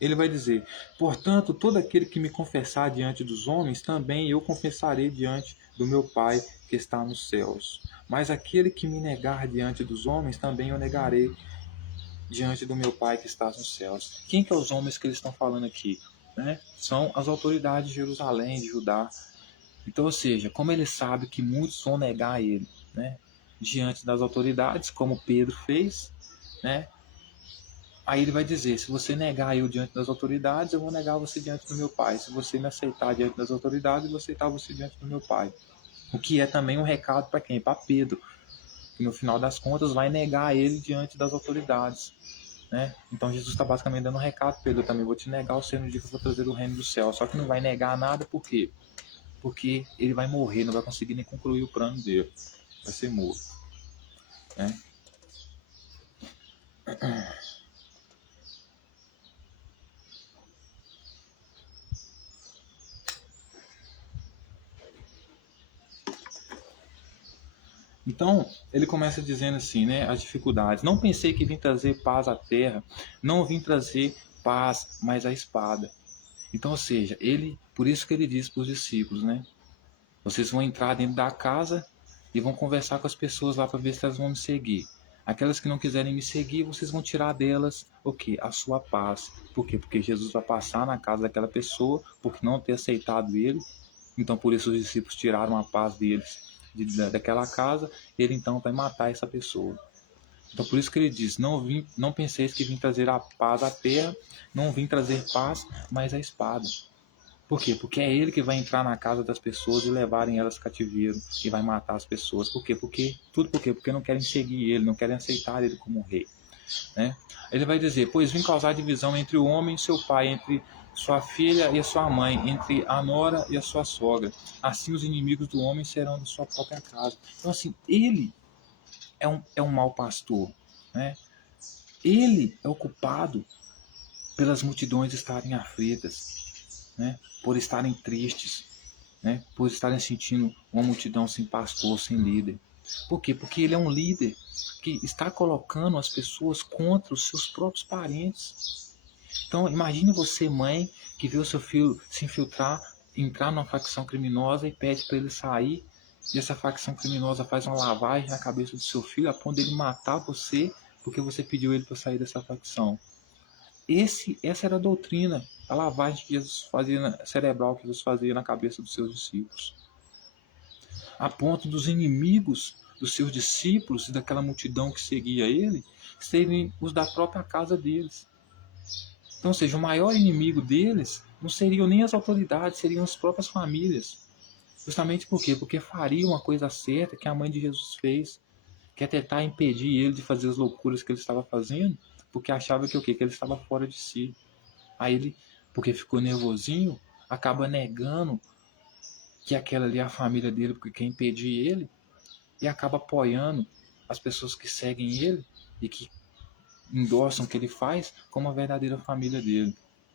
Ele vai dizer: portanto, todo aquele que me confessar diante dos homens, também eu confessarei diante do meu Pai que está nos céus. Mas aquele que me negar diante dos homens, também eu negarei diante do meu Pai que está nos céus. Quem que é os homens que eles estão falando aqui? Né? São as autoridades de Jerusalém, de Judá. Então, ou seja, como ele sabe que muitos vão negar ele, né, diante das autoridades, como Pedro fez, né? Aí ele vai dizer: se você negar eu diante das autoridades, eu vou negar você diante do meu Pai. Se você me aceitar diante das autoridades, eu vou aceitar você diante do meu Pai. O que é também um recado para quem? Para Pedro, que no final das contas vai negar ele diante das autoridades. Né? Então Jesus está basicamente dando um recado: Pedro, eu também vou te negar você no dia que eu vou trazer o reino do céu. Só que não vai negar nada, por quê? Porque ele vai morrer, não vai conseguir nem concluir o plano dele. Vai ser morto. Né? Então, ele começa dizendo assim, né, as dificuldades. Não pensei que vim trazer paz à terra, não vim trazer paz, mas a espada. Então, ou seja, por isso que ele diz para os discípulos, né, vocês vão entrar dentro da casa e vão conversar com as pessoas lá para ver se elas vão me seguir. Aquelas que não quiserem me seguir, vocês vão tirar delas o quê? A sua paz. Por quê? Porque Jesus vai passar na casa daquela pessoa por não ter aceitado ele. Então, por isso os discípulos tiraram a paz deles daquela casa. Ele então vai matar essa pessoa. Então, por isso que ele diz: não penseis que vim trazer a paz à terra, não vim trazer paz, mas a espada. Por quê? Porque é ele que vai entrar na casa das pessoas e levarem elas cativeiro e vai matar as pessoas. Por quê? Porque não querem seguir ele, não querem aceitar ele como rei. Né? Ele vai dizer: pois vim causar divisão entre o homem e seu pai, entre sua filha e a sua mãe, entre a nora e a sua sogra. Assim os inimigos do homem serão da sua própria casa. Então, assim, ele é um mau pastor. Né? Ele é o culpado pelas multidões estarem aflitas. Né, por estarem tristes, né, por estarem sentindo uma multidão sem pastor, sem líder. Por quê? Porque ele é um líder que está colocando as pessoas contra os seus próprios parentes. Então, imagine você, mãe, que vê o seu filho se infiltrar, entrar numa facção criminosa e pede para ele sair, e essa facção criminosa faz uma lavagem na cabeça do seu filho a ponto dele matar você porque você pediu ele para sair dessa facção. Essa era a doutrina, a lavagem que Jesus fazia, cerebral que Jesus fazia na cabeça dos seus discípulos. A ponto dos inimigos dos seus discípulos e daquela multidão que seguia ele serem os da própria casa deles. Então, ou seja, o maior inimigo deles não seriam nem as autoridades, seriam as próprias famílias. Justamente por quê? Porque fariam uma coisa certa que a mãe de Jesus fez, que é tentar impedir ele de fazer as loucuras que ele estava fazendo, porque achava que o quê? Que ele estava fora de si. Aí ele, porque ficou nervosinho, acaba negando que aquela ali é a família dele, porque quer impedir ele, e acaba apoiando as pessoas que seguem ele e que endossam o que ele faz como a verdadeira família dele,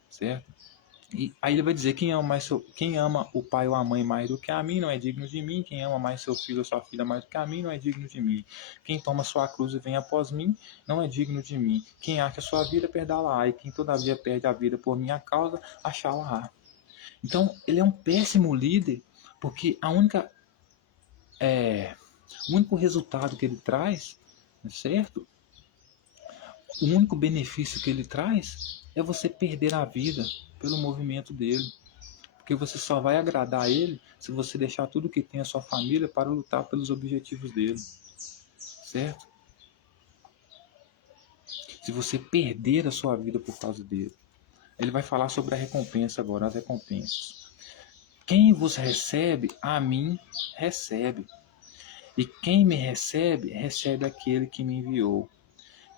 certo? E aí ele vai dizer: quem ama o pai ou a mãe mais do que a mim não é digno de mim. Quem ama mais seu filho ou sua filha mais do que a mim não é digno de mim. Quem toma sua cruz e vem após mim não é digno de mim. Quem acha sua vida, perdá-la-á. E quem todavia perde a vida por minha causa, achá-la-á. Então, ele é um péssimo líder, porque o único resultado que ele traz, certo? O único benefício que ele traz é você perder a vida pelo movimento dele. Porque você só vai agradar a ele se você deixar tudo que tem a sua família para lutar pelos objetivos dele. Certo? Se você perder a sua vida por causa dele. Ele vai falar sobre a recompensa agora, as recompensas. Quem vos recebe, a mim recebe. E quem me recebe, recebe aquele que me enviou.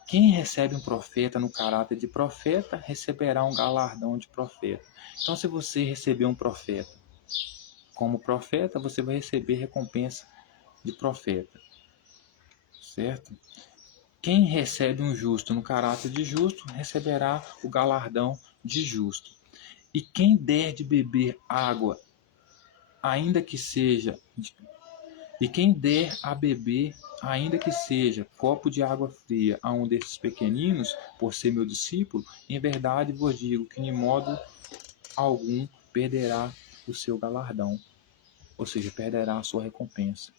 Quem recebe um profeta no caráter de profeta, receberá um galardão de profeta. Então, se você receber um profeta como profeta, você vai receber recompensa de profeta. Certo? Quem recebe um justo no caráter de justo, receberá o galardão de justo. E quem der de beber água, ainda que seja... E quem der a beber, ainda que seja copo de água fria a um desses pequeninos, por ser meu discípulo, em verdade vos digo que de modo algum perderá o seu galardão, ou seja, perderá a sua recompensa.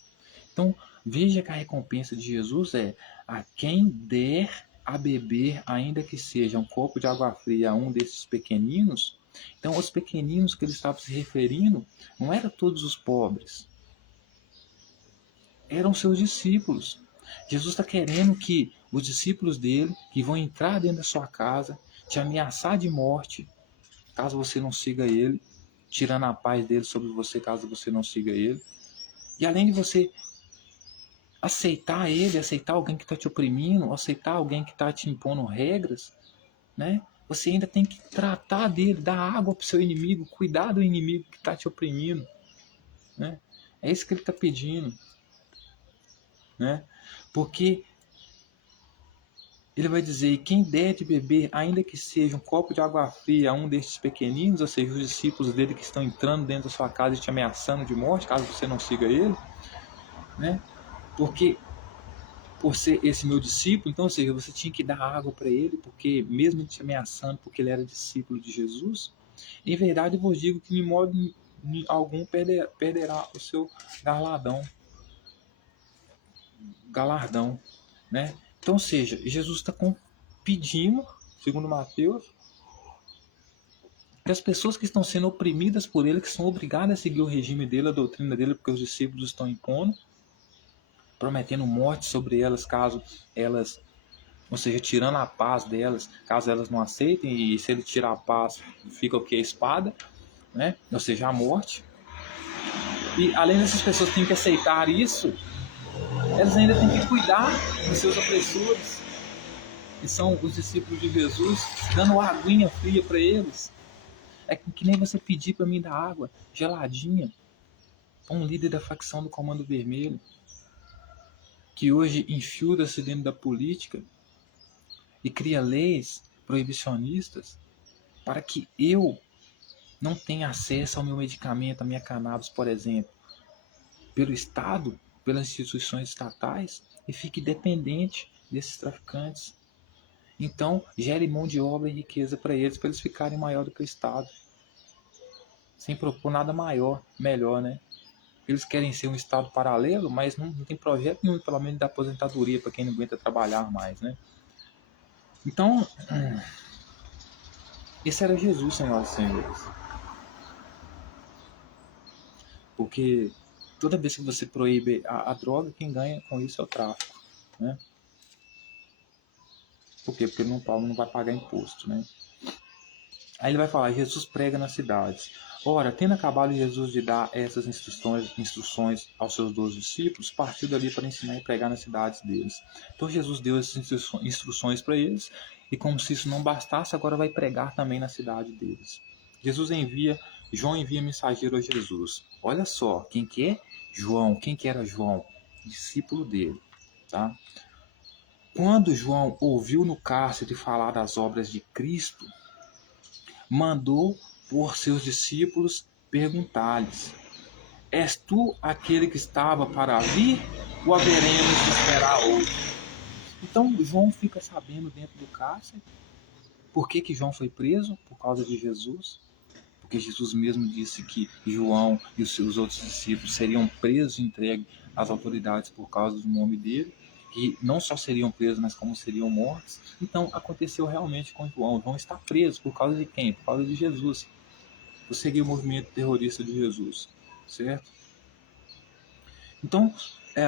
Então, veja que a recompensa de Jesus é: a quem der a beber, ainda que seja um copo de água fria a um desses pequeninos. Então, os pequeninos que ele estava se referindo não eram todos os pobres, eram seus discípulos. Jesus está querendo que os discípulos dele, que vão entrar dentro da sua casa, te ameaçar de morte, caso você não siga ele, tirando a paz dele sobre você, caso você não siga ele. E além de você aceitar ele, aceitar alguém que está te oprimindo, aceitar alguém que está te impondo regras, né? Você ainda tem que tratar dele, dar água para o seu inimigo, cuidar do inimigo que está te oprimindo, né? É isso que ele está pedindo, né? Porque ele vai dizer, quem der de beber, ainda que seja um copo de água fria a um destes pequeninos, ou seja, os discípulos dele que estão entrando dentro da sua casa e te ameaçando de morte, caso você não siga ele, né? Porque por ser esse meu discípulo, então, ou seja, você tinha que dar água para ele, porque mesmo ele te ameaçando, porque ele era discípulo de Jesus, em verdade eu vos digo que de modo algum perderá o seu galardão, né? Então, ou seja, Jesus está pedindo, segundo Mateus, que as pessoas que estão sendo oprimidas por ele, que são obrigadas a seguir o regime dele, a doutrina dele, porque os discípulos estão impondo, prometendo morte sobre elas caso elas, ou seja, tirando a paz delas, caso elas não aceitem, e se ele tirar a paz, fica o que? A espada, né? Ou seja, a morte. E além dessas pessoas que têm que aceitar isso, elas ainda têm que cuidar dos seus opressores, que são os discípulos de Jesus, dando aguinha fria para eles. É que nem você pedir para mim dar água geladinha para um líder da facção do Comando Vermelho, que hoje infiltra-se dentro da política e cria leis proibicionistas para que eu não tenha acesso ao meu medicamento, à minha cannabis, por exemplo, pelo Estado, pelas instituições estatais, e fique dependente desses traficantes. Então, gere mão de obra e riqueza para eles ficarem maior do que o Estado, sem propor nada maior, melhor, né? Eles querem ser um Estado paralelo, mas não tem projeto nenhum, pelo menos, da aposentadoria para quem não aguenta trabalhar mais, né? Então, esse era Jesus, senhoras e senhores. Porque toda vez que você proíbe a droga, quem ganha com isso é o tráfico, né? Por quê? Porque não vai pagar imposto, né? Aí ele vai falar, Jesus prega nas cidades. Ora, tendo acabado Jesus de dar essas instruções aos seus 12 discípulos, partiu dali para ensinar e pregar nas cidades deles. Então Jesus deu essas instruções para eles, e como se isso não bastasse, agora vai pregar também na cidade deles. João envia mensageiro a Jesus. Olha só, quem que é? João. Quem que era João? Discípulo dele, tá? Quando João ouviu no cárcere falar das obras de Cristo, mandou por seus discípulos perguntar-lhes: És tu aquele que estava para vir, ou haveremos de esperar outro? Então João fica sabendo dentro do cárcere por que João foi preso, por causa de Jesus, porque Jesus mesmo disse que João e os seus outros discípulos seriam presos e entregues às autoridades por causa do nome dele, que não só seriam presos, mas como seriam mortos. Então aconteceu realmente com João. João está preso por causa de quem? Por causa de Jesus, por seguir o movimento terrorista de Jesus, certo? Então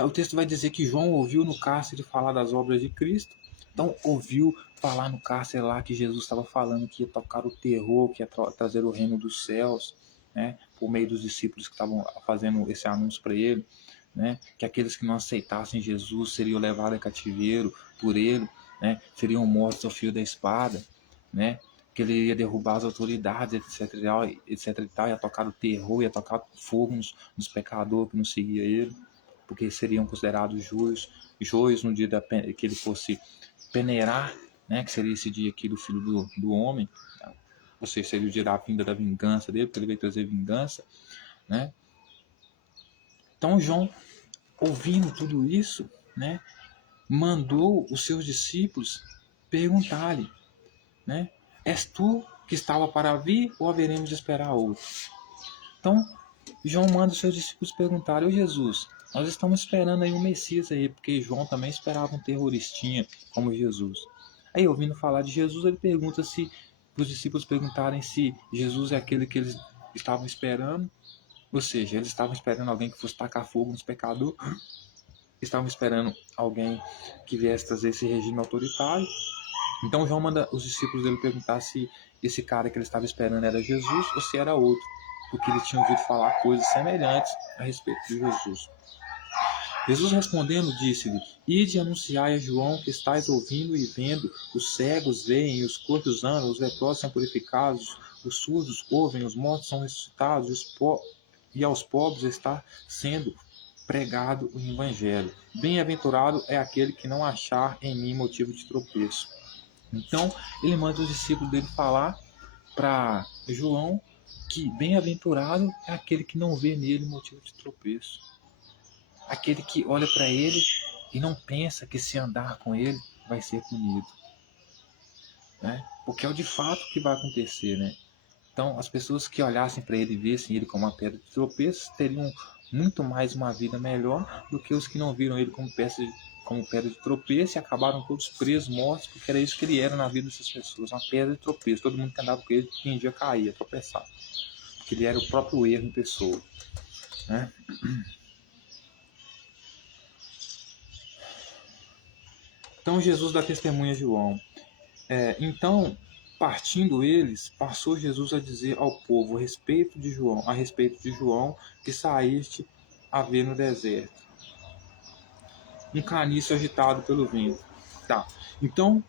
o texto vai dizer que João ouviu no cárcere falar das obras de Cristo. Então ouviu falar no cárcere lá que Jesus estava falando que ia tocar o terror, que ia trazer o reino dos céus, né, por meio dos discípulos que estavam fazendo esse anúncio para ele, né, que aqueles que não aceitassem Jesus seriam levados a cativeiro por ele, né, seriam mortos ao fio da espada, né, que ele ia derrubar as autoridades, etc e tal, ia tocar o terror, ia tocar fogo nos pecadores que não seguiam ele, porque seriam considerados joios no dia que ele fosse peneirar, né, que seria esse dia aqui do Filho do Homem, ou seja, seria o dia da vinda da vingança dele, porque ele veio trazer vingança, né? Então João, ouvindo tudo isso, né, mandou os seus discípulos perguntar-lhe, né, és tu que estava para vir, ou haveremos de esperar outro? Então João manda os seus discípulos perguntarem: ô Jesus, nós estamos esperando aí um Messias aí, porque João também esperava um terroristinha como Jesus. Aí, ouvindo falar de Jesus, ele pergunta se os discípulos perguntarem se Jesus é aquele que eles estavam esperando, ou seja, eles estavam esperando alguém que fosse tacar fogo nos pecadores, estavam esperando alguém que viesse trazer esse regime autoritário. Então João manda os discípulos dele perguntar se esse cara que ele estava esperando era Jesus ou se era outro. porque ele tinha ouvido falar coisas semelhantes a respeito de Jesus. Jesus respondendo disse-lhe: Ide e anunciai a João que estáis ouvindo e vendo, os cegos veem, os corpos andam, os leprosos são purificados, os surdos ouvem, os mortos são ressuscitados, e aos pobres está sendo pregado o evangelho. Bem-aventurado é aquele que não achar em mim motivo de tropeço. Então, ele manda os discípulos dele falar para João que bem-aventurado é aquele que não vê nele motivo de tropeço. Aquele que olha para ele e não pensa que se andar com ele vai ser punido, né? Porque é o de fato que vai acontecer, né? Então, as pessoas que olhassem para ele e vissem ele como uma pedra de tropeço teriam muito mais uma vida melhor do que os que não viram ele como pedra de tropeço e acabaram todos presos, mortos, porque era isso que ele era na vida dessas pessoas, uma pedra de tropeço. Todo mundo que andava com ele tendia a cair, a tropeçar, porque ele era o próprio erro em pessoa, né? Então Jesus dá testemunha a João. Então, partindo eles, passou Jesus a dizer ao povo a respeito de João, que saíste a ver no deserto, um caniço agitado pelo vento. Tá. Então,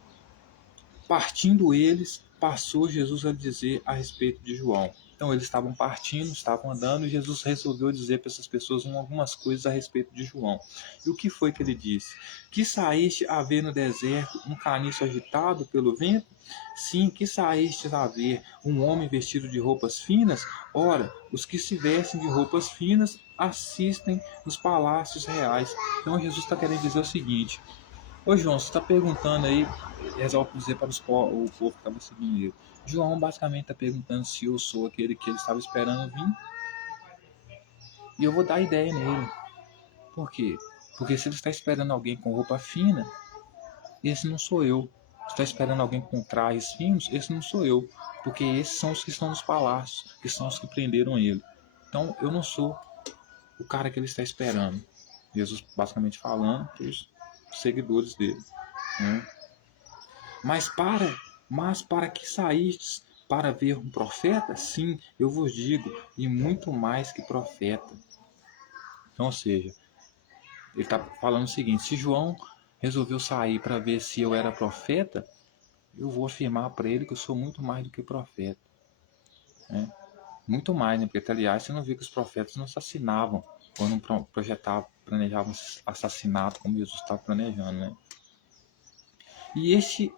partindo eles, passou Jesus a dizer a respeito de João. Então eles estavam partindo, estavam andando, e Jesus resolveu dizer para essas pessoas algumas coisas a respeito de João. E o que foi que ele disse? Que saíste a ver no deserto um caniço agitado pelo vento? Sim, que saíste a ver um homem vestido de roupas finas? Ora, os que se vestem de roupas finas assistem nos palácios reais. Então Jesus está querendo dizer o seguinte: ô João, você está perguntando aí, resolve dizer para o povo que estava seguindo ele. João basicamente está perguntando se eu sou aquele que ele estava esperando vir. E eu vou dar ideia nele. Por quê? Porque se ele está esperando alguém com roupa fina, esse não sou eu. Se está esperando alguém com trajes finos, esse não sou eu. Porque esses são os que estão nos palácios, que são os que prenderam ele. Então eu não sou o cara que ele está esperando. Jesus basicamente falando para os seguidores dele, né? Mas para que saístes para ver um profeta? Sim, eu vos digo, e muito mais que profeta. Então, ou seja, ele está falando o seguinte: se João resolveu sair para ver se eu era profeta, eu vou afirmar para ele que eu sou muito mais do que profeta, né? Muito mais, né? Porque, aliás, você não viu que os profetas não assassinavam ou não planejavam assassinato como Jesus estava planejando, né? E este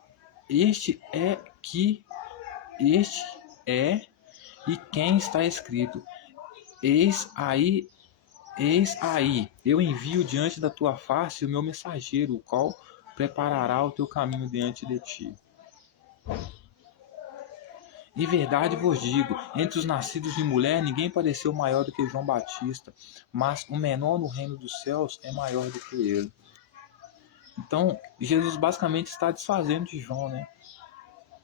é e quem está escrito: eis aí, eu envio diante da tua face o meu mensageiro, o qual preparará o teu caminho diante de ti. Em verdade vos digo, entre os nascidos de mulher, ninguém pareceu maior do que João Batista, mas o menor no reino dos céus é maior do que ele. Então, Jesus basicamente está desfazendo de João, né?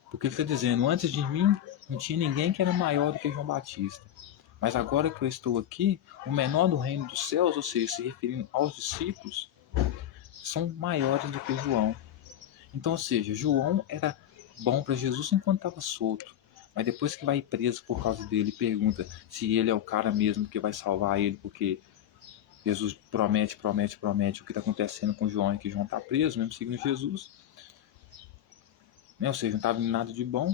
Porque ele está dizendo: antes de mim não tinha ninguém que era maior do que João Batista. Mas agora que eu estou aqui, o menor no reino dos céus, ou seja, se referindo aos discípulos, são maiores do que João. Então, ou seja, João era bom para Jesus enquanto estava solto. Mas depois que vai preso por causa dele, pergunta se ele é o cara mesmo que vai salvar ele, porque Jesus promete. O que está acontecendo com João é que João está preso, mesmo seguindo Jesus. Ou seja, não estava em nada de bom.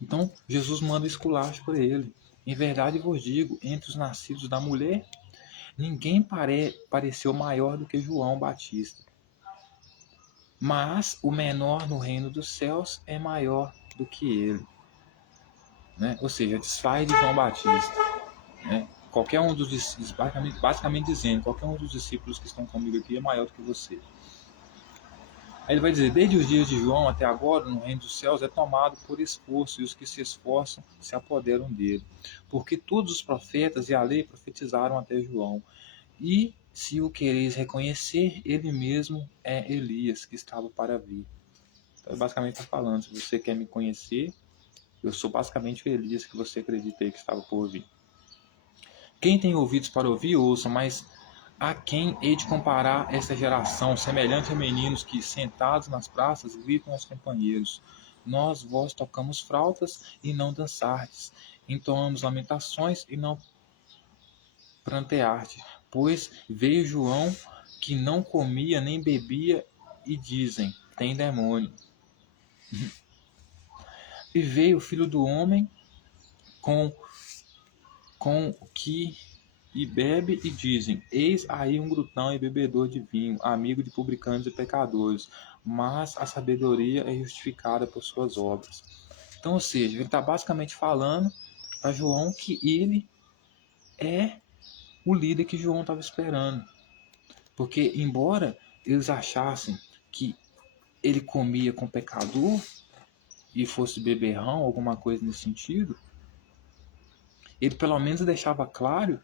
Então, Jesus manda esculacho para ele. Em verdade vos digo, entre os nascidos da mulher, ninguém pareceu maior do que João Batista. Mas o menor no reino dos céus é maior do que ele, né? Ou seja, desfaz de João Batista, né? Qualquer um dos discípulos, basicamente dizendo, qualquer um dos discípulos que estão comigo aqui é maior do que você. Aí ele vai dizer: desde os dias de João até agora, no reino dos céus é tomado por esforço, e os que se esforçam se apoderam dele. Porque todos os profetas e a lei profetizaram até João. E se o quereis reconhecer, ele mesmo é Elias, que estava para vir. Então, basicamente está falando: se você quer me conhecer, eu sou basicamente o Elias que você acredita aí que estava por vir. Quem tem ouvidos para ouvir, ouça, mas a quem hei de comparar esta geração, semelhante a meninos que, sentados nas praças, gritam aos companheiros: Nós, vós, tocamos flautas e não dançardes, entoamos lamentações e não pranteardes. Pois veio João, que não comia nem bebia, e dizem, tem demônio. E veio o Filho do Homem, com que e bebe, e dizem, eis aí um glutão e bebedor de vinho, amigo de publicanos e pecadores, mas a sabedoria é justificada por suas obras. Então, ou seja, ele está basicamente falando para João que ele é o líder que João estava esperando. Porque, embora eles achassem que ele comia com pecador e fosse beberrão, alguma coisa nesse sentido, ele pelo menos deixava claro,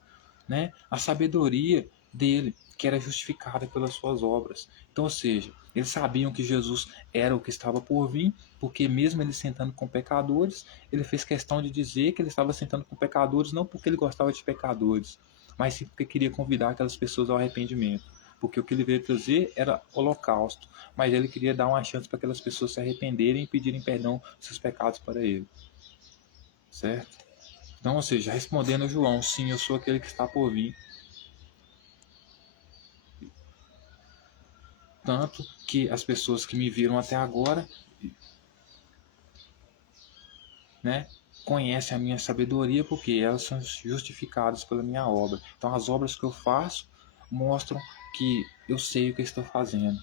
né, a sabedoria dele, que era justificada pelas suas obras. Então, ou seja, eles sabiam que Jesus era o que estava por vir, porque mesmo ele sentando com pecadores, ele fez questão de dizer que ele estava sentando com pecadores não porque ele gostava de pecadores, mas sim porque queria convidar aquelas pessoas ao arrependimento. Porque o que ele veio trazer era holocausto, mas ele queria dar uma chance para aquelas pessoas se arrependerem e pedirem perdão dos seus pecados para ele. Certo? Então, ou seja, respondendo a João, sim, eu sou aquele que está por vir. Tanto que as pessoas que me viram até agora, né, conhecem a minha sabedoria porque elas são justificadas pela minha obra. Então, as obras que eu faço mostram que eu sei o que eu estou fazendo.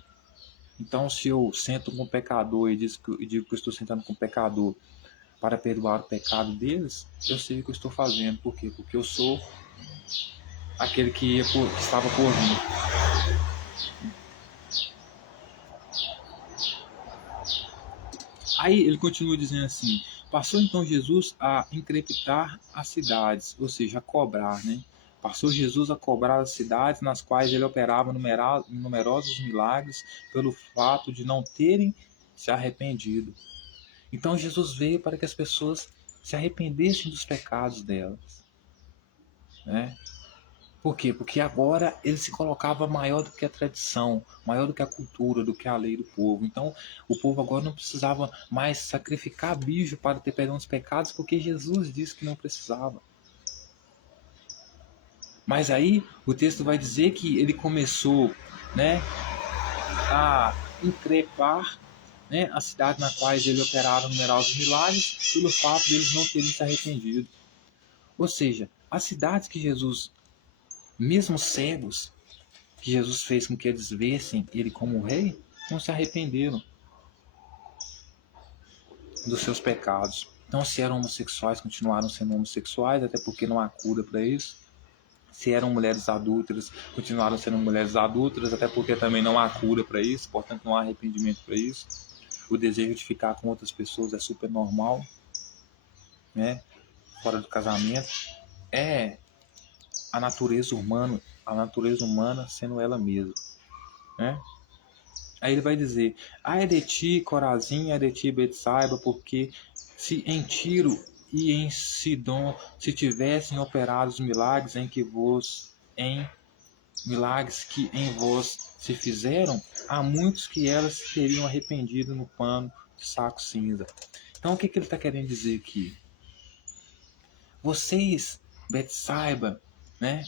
Então, se eu sento com o pecador e digo que eu estou sentando com o pecador para perdoar o pecado deles, eu sei o que eu estou fazendo. Por quê? Porque eu sou aquele que estava por vir. Aí ele continua dizendo assim, passou então Jesus a increpitar as cidades, ou seja, a cobrar, né? Passou Jesus a cobrar as cidades nas quais ele operava numerosos milagres pelo fato de não terem se arrependido. Então Jesus veio para que as pessoas se arrependessem dos pecados delas, né? Por quê? Porque agora ele se colocava maior do que a tradição, maior do que a cultura, do que a lei do povo. Então, o povo agora não precisava mais sacrificar bicho para ter perdão dos pecados, porque Jesus disse que não precisava. Mas aí o texto vai dizer que ele começou, né, a increpar, né, a cidade na qual ele operava numerosos milagres pelo fato de eles não terem se arrependido. Ou seja, as cidades que Jesus, mesmo cegos, que Jesus fez com que eles vissem ele como rei, não se arrependeram dos seus pecados. Então, se eram homossexuais, continuaram sendo homossexuais, até porque não há cura para isso. Se eram mulheres adúlteras, continuaram sendo mulheres adúlteras, até porque também não há cura para isso, portanto não há arrependimento para isso. O desejo de ficar com outras pessoas é super normal, né? Fora do casamento. É a natureza humana sendo ela mesma, né? Aí ele vai dizer, ai de ti, Corazim, ai de ti, Betsaiba, porque se em Tiro e em Sidom se tivessem operado os milagres milagres que em vós se fizeram, há muitos que elas se teriam arrependido no pano de saco cinza. Então o que ele está querendo dizer aqui? Vocês, Betsaiba, né?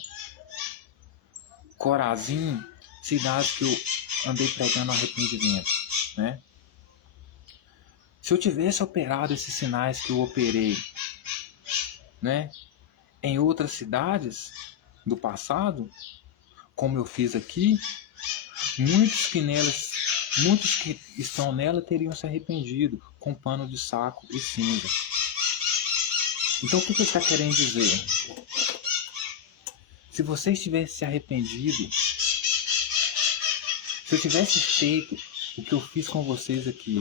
Corazim, cidades que eu andei pregando arrependimento, né? Se eu tivesse operado esses sinais que eu operei, né, em outras cidades do passado, como eu fiz aqui, muitos que estão nela teriam se arrependido com pano de saco e cinza. Então o que ele está querendo dizer? Se vocês tivessem se arrependido, se eu tivesse feito o que eu fiz com vocês aqui,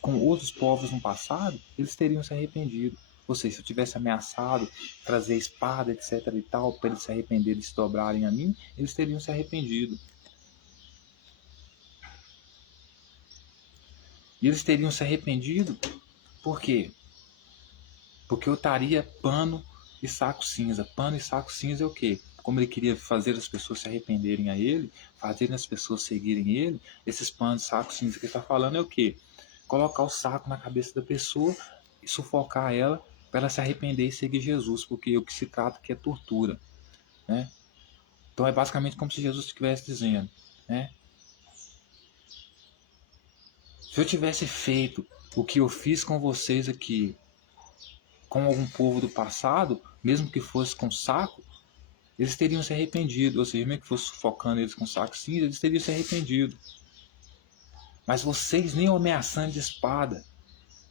com outros povos no passado, eles teriam se arrependido. Ou seja, se eu tivesse ameaçado trazer espada, etc e tal, para eles se arrependerem e se dobrarem a mim, eles teriam se arrependido. E eles teriam se arrependido por quê? Porque eu estaria pano e saco cinza. Pano e saco cinza é o quê? Como ele queria fazer as pessoas se arrependerem a ele, fazer as pessoas seguirem ele, esses panos e sacos cinza que ele está falando é o quê? colocar o saco na cabeça da pessoa e sufocar ela para ela se arrepender e seguir Jesus, porque o que se trata aqui é tortura, né? Então é basicamente como se Jesus estivesse dizendo, né? Se eu tivesse feito o que eu fiz com vocês aqui, com algum povo do passado, mesmo que fosse com saco, eles teriam se arrependido. Ou seja, mesmo que fosse sufocando eles com saco cinza, eles teriam se arrependido. Mas vocês nem ameaçando de espada,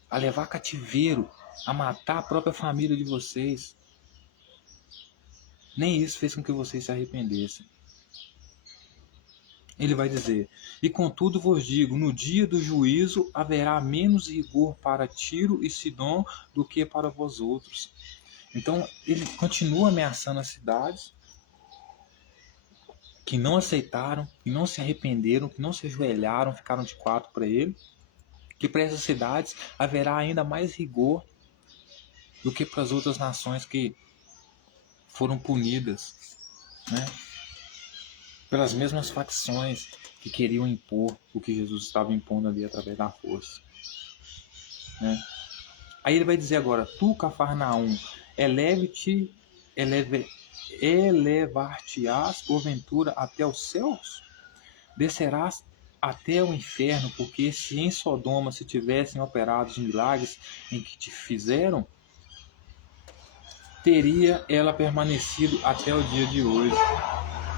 a levar cativeiro, a matar a própria família de vocês, nem isso fez com que vocês se arrependessem. Ele vai dizer: e contudo vos digo, no dia do juízo haverá menos rigor para Tiro e Sidom do que para vós outros. Então ele continua ameaçando as cidades que não aceitaram, que não se arrependeram, que não se ajoelharam, ficaram de quatro para ele, que para essas cidades haverá ainda mais rigor do que para as outras nações que foram punidas, né, pelas mesmas facções que queriam impor o que Jesus estava impondo ali através da força, né? Aí ele vai dizer agora: tu, Cafarnaum, elevar-te-ás porventura até os céus? Descerás até o inferno, porque se em Sodoma se tivessem operado os milagres em que te fizeram, teria ela permanecido até o dia de hoje.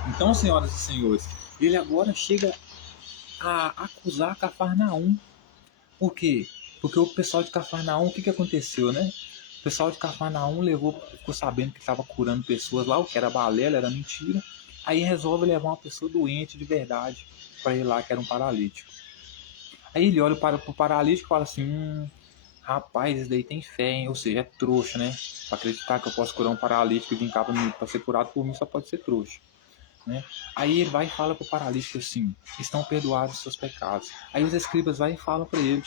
Então, senhoras e senhores, ele agora chega a acusar Cafarnaum. Por quê? Porque o pessoal de Cafarnaum, o que aconteceu, né? O pessoal de Cafarnaum ficou sabendo que estava curando pessoas lá, o que era balela, era mentira. Aí resolve levar uma pessoa doente de verdade para ir lá, que era um paralítico. Aí ele olha para o paralítico e fala assim: rapaz, esse daí tem fé, hein? Ou seja, é trouxa, né? Para acreditar que eu posso curar um paralítico e vir cá para ser curado por mim, só pode ser trouxa, né? Aí ele vai e fala para o paralítico assim: estão perdoados os seus pecados. Aí os escribas vai e falam para ele: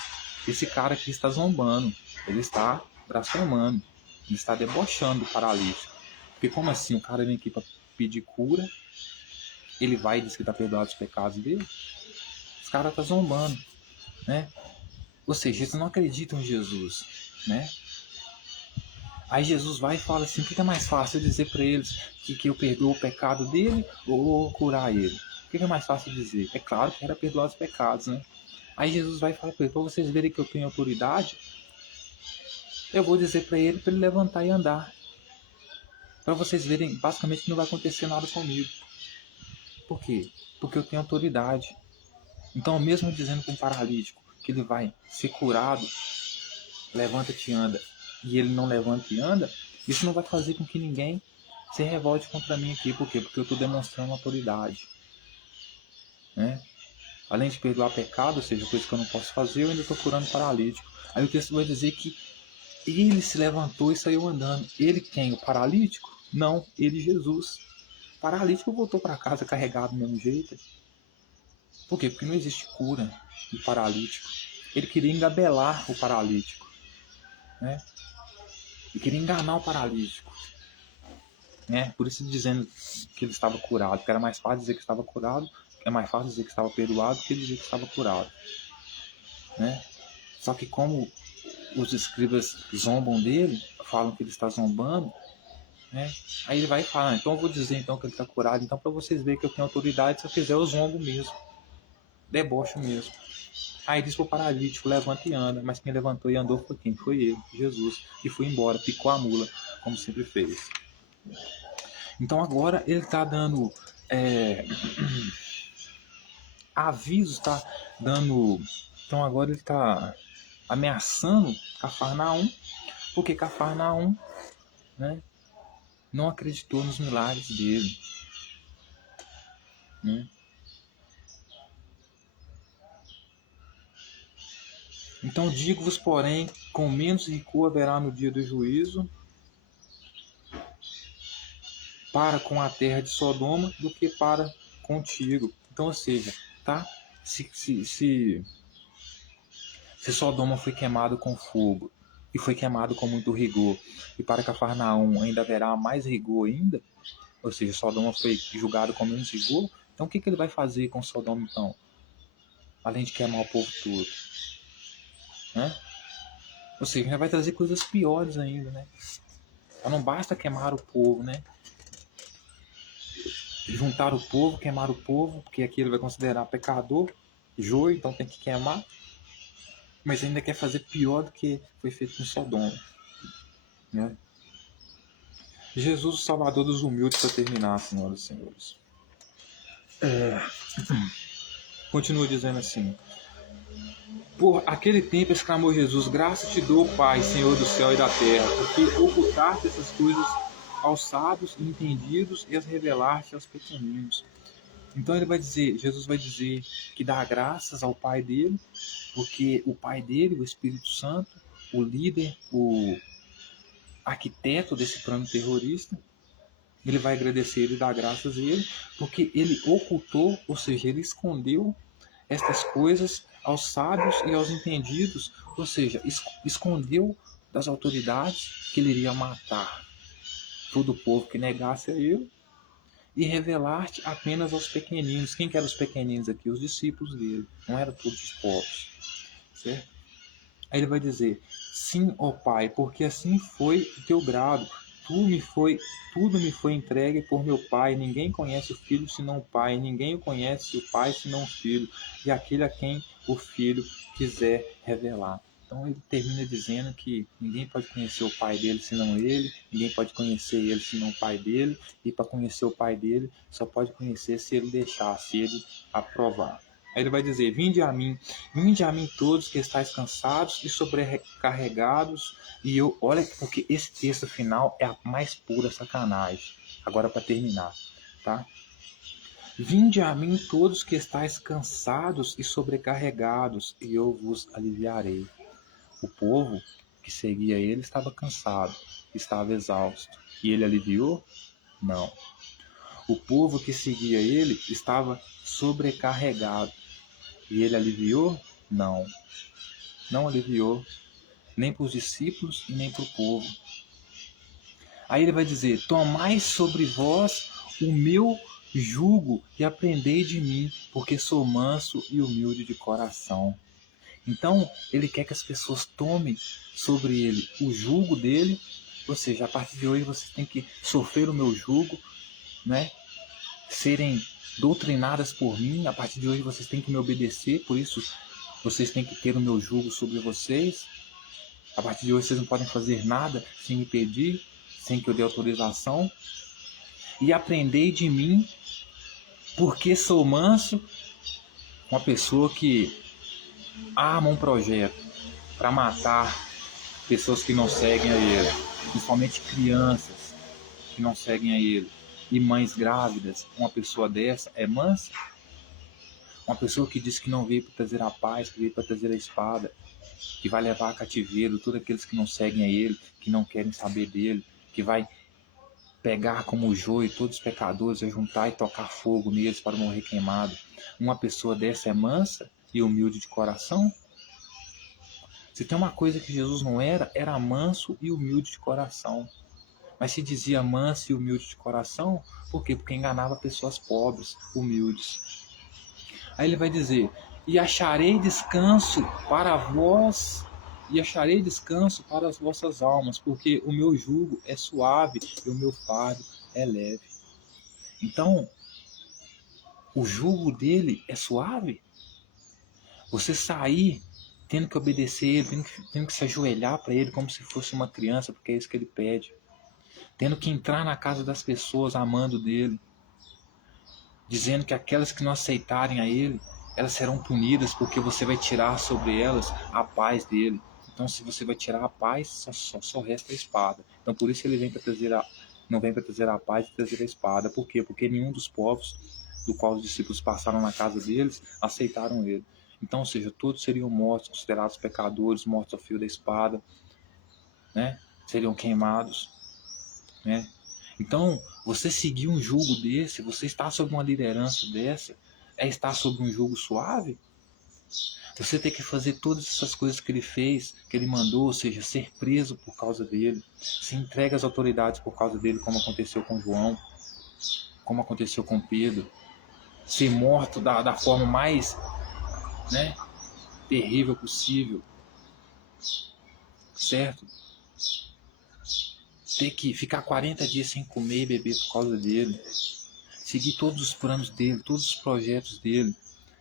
esse cara aqui está zombando, ele está blasfemando, ele está debochando do paralítico. Porque como assim, o cara vem aqui para pedir cura, ele vai e diz que está perdoado os pecados dele? Os caras estão zombando, né? Ou seja, eles não acreditam em Jesus, né? Aí Jesus vai e fala assim: o que é mais fácil dizer para eles que eu perdoo o pecado dele ou curar ele? O que é mais fácil dizer? É claro que era perdoar os pecados, né? Aí Jesus vai e fala para ele: para vocês verem que eu tenho autoridade, eu vou dizer para ele levantar e andar. Para vocês verem, basicamente, que não vai acontecer nada comigo. Por quê? Porque eu tenho autoridade. Então, mesmo dizendo para um paralítico que ele vai ser curado, levanta-te e anda, e ele não levanta e anda, isso não vai fazer com que ninguém se revolte contra mim aqui. Por quê? Porque eu estou demonstrando autoridade, né? Além de perdoar pecado, ou seja, coisa que eu não posso fazer, eu ainda estou curando paralítico. Aí o texto vai dizer que ele se levantou e saiu andando. Ele quem? O paralítico? Não, ele, Jesus. O paralítico voltou para casa carregado do mesmo jeito. Por quê? Porque não existe cura do paralítico. Ele queria engabelar o paralítico, né? Ele queria enganar o paralítico, né? Por isso dizendo que ele estava curado, porque era mais fácil dizer que estava curado, é mais fácil dizer que estava perdoado do que dizer que estava curado, né? Só que como os escribas zombam dele, falam que ele está zombando, né? Aí ele vai e fala: então eu vou dizer então que ele está curado, então para vocês verem que eu tenho autoridade, se eu quiser eu zombo mesmo, debocho mesmo. Aí diz pro paralítico: levanta e anda. Mas quem levantou e andou foi quem? Foi ele, Jesus. E foi embora, picou a mula, como sempre fez. Então agora ele está dando avisos, está dando. Então agora ele está ameaçando Cafarnaum, porque Cafarnaum, né, não acreditou nos milagres dele, né? Então digo-vos, porém, com menos rigor haverá no dia do juízo para com a terra de Sodoma do que para contigo. Então, ou seja, tá? Se Sodoma foi queimado com fogo e foi queimado com muito rigor, e para Cafarnaum ainda haverá mais rigor ainda, ou seja, Sodoma foi julgado com menos rigor, então o que ele vai fazer com Sodoma então? Além de queimar o povo todo, né? Ou seja, ainda vai trazer coisas piores ainda, né? Então não basta queimar o povo, né? Juntar o povo, queimar o povo, porque aqui ele vai considerar pecador, joio, então tem que queimar. Mas ainda quer fazer pior do que foi feito com Sodoma, né? Jesus, o Salvador dos humildes, para terminar, senhoras e senhores. Continua dizendo assim: por aquele tempo exclamou Jesus: graças te dou, Pai, Senhor do céu e da terra, porque ocultaste essas coisas aos sábios e entendidos e as revelaste aos pequeninos. Então ele vai dizer, Jesus vai dizer que dá graças ao Pai dele, porque o Pai dele, o Espírito Santo, o líder, o arquiteto desse plano terrorista, ele vai agradecer ele e dar graças a ele, porque ele ocultou, ou seja, ele escondeu estas coisas aos sábios e aos entendidos, ou seja, escondeu das autoridades que ele iria matar todo o povo que negasse a ele, e revelar-te apenas aos pequeninos. Quem que eram os pequeninos aqui? Os discípulos dele, não eram todos os povos, certo? Aí ele vai dizer: sim, ó Pai, porque assim foi o teu grado. Tudo me foi entregue por meu Pai. Ninguém conhece o Filho senão o Pai. Ninguém conhece o Pai senão o Filho. E aquele a quem o Filho quiser revelar. Então ele termina dizendo que ninguém pode conhecer o Pai dele senão ele. Ninguém pode conhecer ele senão o Pai dele. E para conhecer o Pai dele, só pode conhecer se ele deixar, se ele aprovar. Aí ele vai dizer: vinde a mim todos que estáis cansados e sobrecarregados. E eu, olha, porque esse texto final é a mais pura sacanagem. Agora para terminar, tá? Vinde a mim todos que estáis cansados e sobrecarregados, e eu vos aliviarei. O povo que seguia ele estava cansado, estava exausto. E ele aliviou? Não. O povo que seguia ele estava sobrecarregado. E ele aliviou? Não. Não aliviou, nem para os discípulos e nem para o povo. Aí ele vai dizer: tomai sobre vós o meu jugo e aprendei de mim, porque sou manso e humilde de coração. Então, ele quer que as pessoas tomem sobre ele o jugo dele, ou seja, a partir de hoje vocês têm que sofrer o meu jugo, né? Serem doutrinadas por mim, a partir de hoje vocês têm que me obedecer, por isso vocês têm que ter o meu jugo sobre vocês. A partir de hoje vocês não podem fazer nada sem me pedir, sem que eu dê autorização. E aprendei de mim, porque sou manso, uma pessoa que arma um projeto para matar pessoas que não seguem a ele, principalmente crianças que não seguem a ele, e mães grávidas. Uma pessoa dessa é mansa? Uma pessoa que diz que não veio para trazer a paz, que veio para trazer a espada, que vai levar a cativeiro todos aqueles que não seguem a ele, que não querem saber dele, que vai pegar como joio todos os pecadores, juntar e tocar fogo neles para morrer queimado. Uma pessoa dessa é mansa e humilde de coração? Se tem uma coisa que Jesus não era, era manso e humilde de coração. Mas se dizia manso e humilde de coração, por quê? Porque enganava pessoas pobres, humildes. Aí ele vai dizer: e acharei descanso para vós, e acharei descanso para as vossas almas, porque o meu jugo é suave e o meu fardo é leve. Então, o jugo dele é suave? Você sair tendo que obedecer ele, tendo que se ajoelhar para ele como se fosse uma criança, porque é isso que ele pede. Tendo que entrar na casa das pessoas amando dele, dizendo que aquelas que não aceitarem a ele, elas serão punidas, porque você vai tirar sobre elas a paz dele. Então, se você vai tirar a paz, só resta a espada. Então, por isso ele vem para trazer não vem para trazer a paz e trazer a espada. Por quê? Porque nenhum dos povos do qual os discípulos passaram na casa deles aceitaram ele. Então, ou seja, todos seriam mortos, considerados pecadores, mortos ao fio da espada, né? Seriam queimados, né? Então, você seguir um jugo desse, você estar sob uma liderança dessa, é estar sob um jugo suave? Você tem que fazer todas essas coisas que ele fez, que ele mandou, ou seja, ser preso por causa dele, se entrega às autoridades por causa dele, como aconteceu com João, como aconteceu com Pedro, ser morto da forma mais, né, terrível possível, certo? Ter que ficar 40 dias sem comer e beber por causa dele. Seguir todos os planos dele, todos os projetos dele,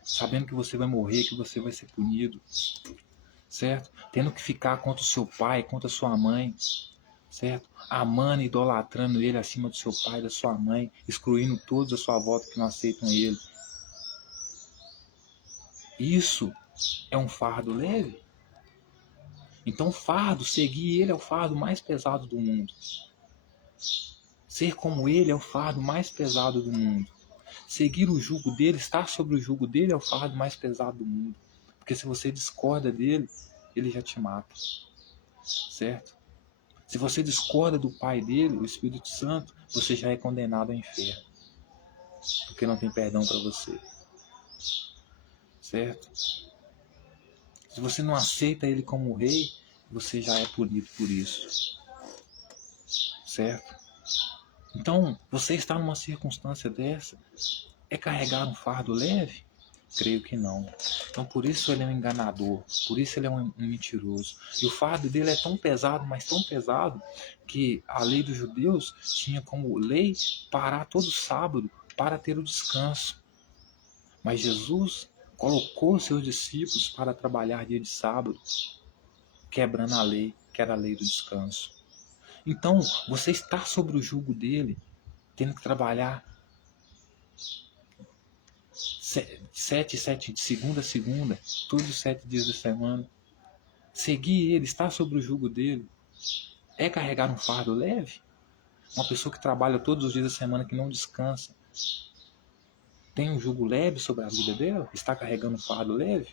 sabendo que você vai morrer, que você vai ser punido, certo? Tendo que ficar contra o seu pai, contra a sua mãe, certo? Amando e idolatrando ele acima do seu pai, da sua mãe, excluindo todos à sua volta que não aceitam ele. Isso é um fardo leve? Então o fardo, seguir ele é o fardo mais pesado do mundo. Ser como ele é o fardo mais pesado do mundo. Seguir o jugo dele, estar sobre o jugo dele é o fardo mais pesado do mundo. Porque se você discorda dele, ele já te mata. Certo? Se você discorda do Pai dele, o Espírito Santo, você já é condenado ao inferno. Porque não tem perdão para você. Certo? Se você não aceita ele como rei, você já é punido por isso. Certo? Então, você está numa circunstância dessa, é carregar um fardo leve? Creio que não. Então, por isso ele é um enganador, por isso ele é um mentiroso. E o fardo dele é tão pesado, mas tão pesado, que a lei dos judeus tinha como lei parar todo sábado para ter o descanso. Mas Jesus colocou seus discípulos para trabalhar dia de sábado, quebrando a lei, que era a lei do descanso. Então, você está sobre o jugo dele, tendo que trabalhar de segunda a segunda, todos os 7 dias da semana. Seguir ele, estar sobre o jugo dele, é carregar um fardo leve? Uma pessoa que trabalha todos os dias da semana, que não descansa, tem um jugo leve sobre a vida dela? Está carregando um fardo leve?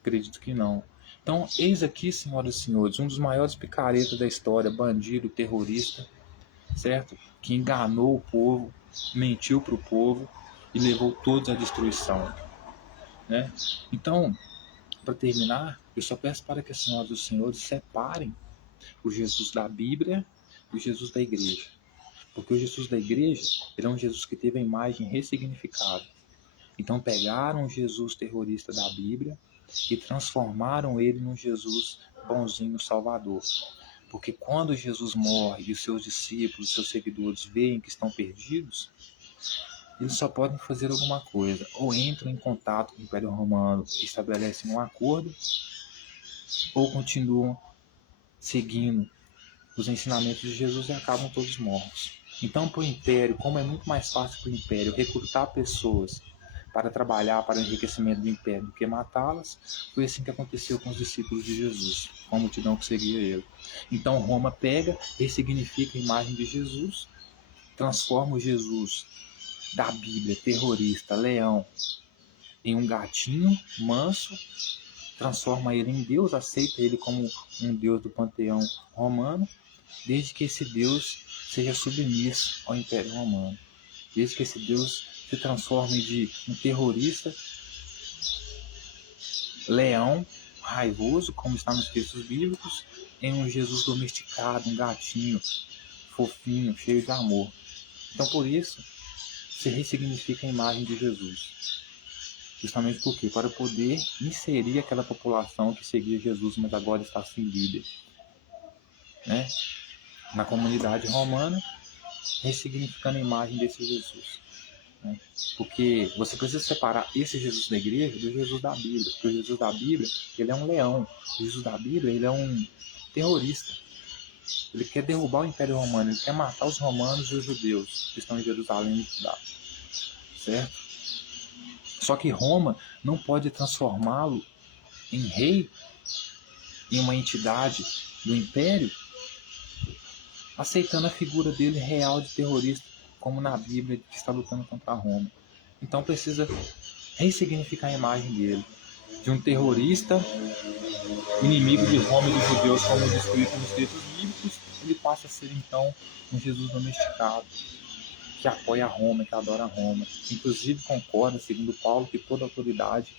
Acredito que não. Então, eis aqui, senhoras e senhores, um dos maiores picaretas da história, bandido, terrorista, certo? Que enganou o povo, mentiu para o povo e levou todos à destruição, né? Então, para terminar, eu só peço para que as senhoras e os senhores separem o Jesus da Bíblia e o Jesus da igreja. Porque o Jesus da igreja, ele é um Jesus que teve a imagem ressignificada. Então pegaram o Jesus terrorista da Bíblia e transformaram ele num Jesus bonzinho, salvador. Porque quando Jesus morre e os seus discípulos, os seus seguidores veem que estão perdidos, eles só podem fazer alguma coisa. Ou entram em contato com o Império Romano e estabelecem um acordo, ou continuam seguindo os ensinamentos de Jesus e acabam todos mortos. Então, para o Império, como é muito mais fácil para o Império recrutar pessoas para trabalhar para o enriquecimento do Império do que matá-las, foi assim que aconteceu com os discípulos de Jesus, com a multidão que seguia ele. Então, Roma pega, ressignifica a imagem de Jesus, transforma o Jesus da Bíblia, terrorista, leão, em um gatinho manso, transforma ele em Deus, aceita ele como um Deus do panteão romano, desde que esse Deus seja submisso ao Império Romano, desde que esse Deus se transforme de um terrorista, leão, raivoso, como está nos textos bíblicos, em um Jesus domesticado, um gatinho, fofinho, cheio de amor. Então, por isso, se ressignifica a imagem de Jesus. Justamente por quê? Para poder inserir aquela população que seguia Jesus, mas agora está sem líder, né? Na comunidade romana, ressignificando a imagem desse Jesus. Né? Porque você precisa separar esse Jesus da igreja do Jesus da Bíblia. Porque o Jesus da Bíblia, ele é um leão. O Jesus da Bíblia, ele é um terrorista. Ele quer derrubar o Império Romano, ele quer matar os romanos e os judeus que estão em Jerusalém e Judá. Certo? Só que Roma não pode transformá-lo em rei, em uma entidade do Império, aceitando a figura dele real de terrorista, como na Bíblia, que está lutando contra Roma. Então precisa ressignificar a imagem dele, de um terrorista, inimigo de Roma e dos judeus, como descrito nos textos bíblicos. Ele passa a ser então um Jesus domesticado, que apoia Roma, que adora Roma. Inclusive concorda, segundo Paulo, que toda autoridade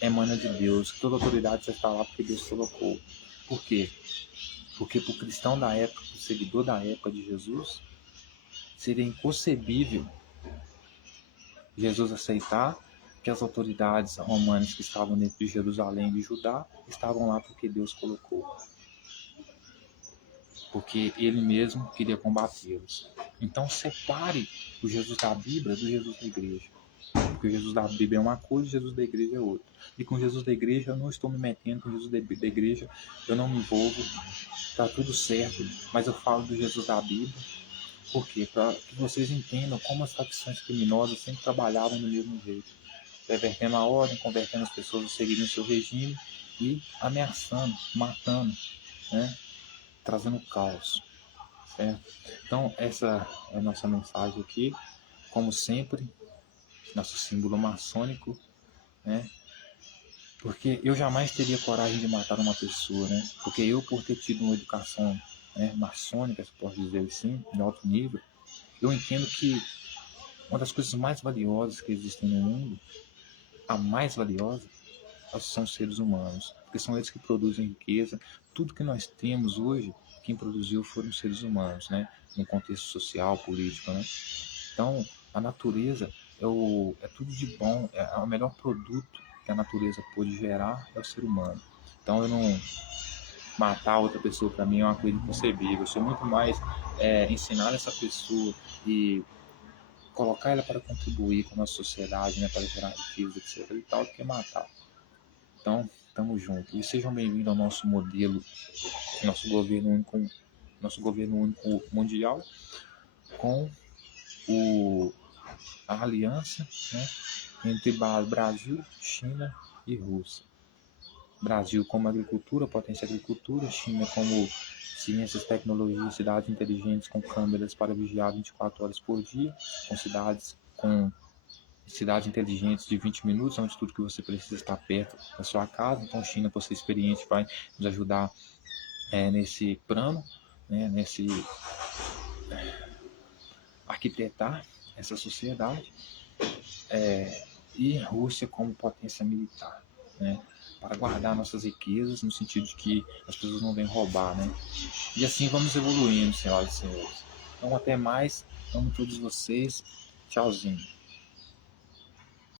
emana de Deus, que toda autoridade já está lá porque Deus colocou. Por quê? Porque para o cristão da época, para o seguidor da época de Jesus, seria inconcebível Jesus aceitar que as autoridades romanas que estavam dentro de Jerusalém e de Judá estavam lá porque Deus colocou, porque ele mesmo queria combatê-los. Então separe o Jesus da Bíblia do Jesus da igreja. Porque o Jesus da Bíblia é uma coisa, o Jesus da igreja é outra. E com o Jesus da igreja eu não estou me metendo, com o Jesus da igreja eu não me envolvo, está tudo certo. Mas eu falo do Jesus da Bíblia, por quê? Para que vocês entendam como as facções criminosas sempre trabalhavam do mesmo jeito, revertendo a ordem, convertendo as pessoas a seguirem o seu regime e ameaçando, matando, né? Trazendo caos, certo? Então essa é a nossa mensagem aqui, como sempre, nosso símbolo maçônico, né? Porque eu jamais teria coragem de matar uma pessoa, né? Porque eu, por ter tido uma educação, né, maçônica, se posso dizer assim, de alto nível, eu entendo que uma das coisas mais valiosas que existem no mundo, a mais valiosa, são os seres humanos, porque são eles que produzem riqueza. Tudo que nós temos hoje, quem produziu foram os seres humanos, né? No contexto social, político, né? Então, a natureza é tudo de bom, é o melhor produto que a natureza pode gerar é o ser humano. Então, eu não matar outra pessoa para mim é uma coisa inconcebível. Eu sou muito mais ensinar essa pessoa e colocar ela para contribuir com a nossa sociedade, né, para gerar riqueza, etc. e tal, do que matar. Então, estamos juntos. E sejam bem-vindos ao nosso modelo, nosso governo único mundial, com a aliança, né, entre Brasil, China e Rússia. Brasil como agricultura, potência agricultura, China como ciências, tecnologias, cidades inteligentes com câmeras para vigiar 24 horas por dia, com cidades inteligentes de 20 minutos, onde tudo que você precisa está perto da sua casa. Então, China, por ser experiente, vai nos ajudar nesse plano, né, nesse arquitetar essa sociedade, e Rússia como potência militar, né, para guardar nossas riquezas, no sentido de que as pessoas não vêm roubar, né? E assim vamos evoluindo, senhoras e senhores. Então, até mais. Amo todos vocês. Tchauzinho.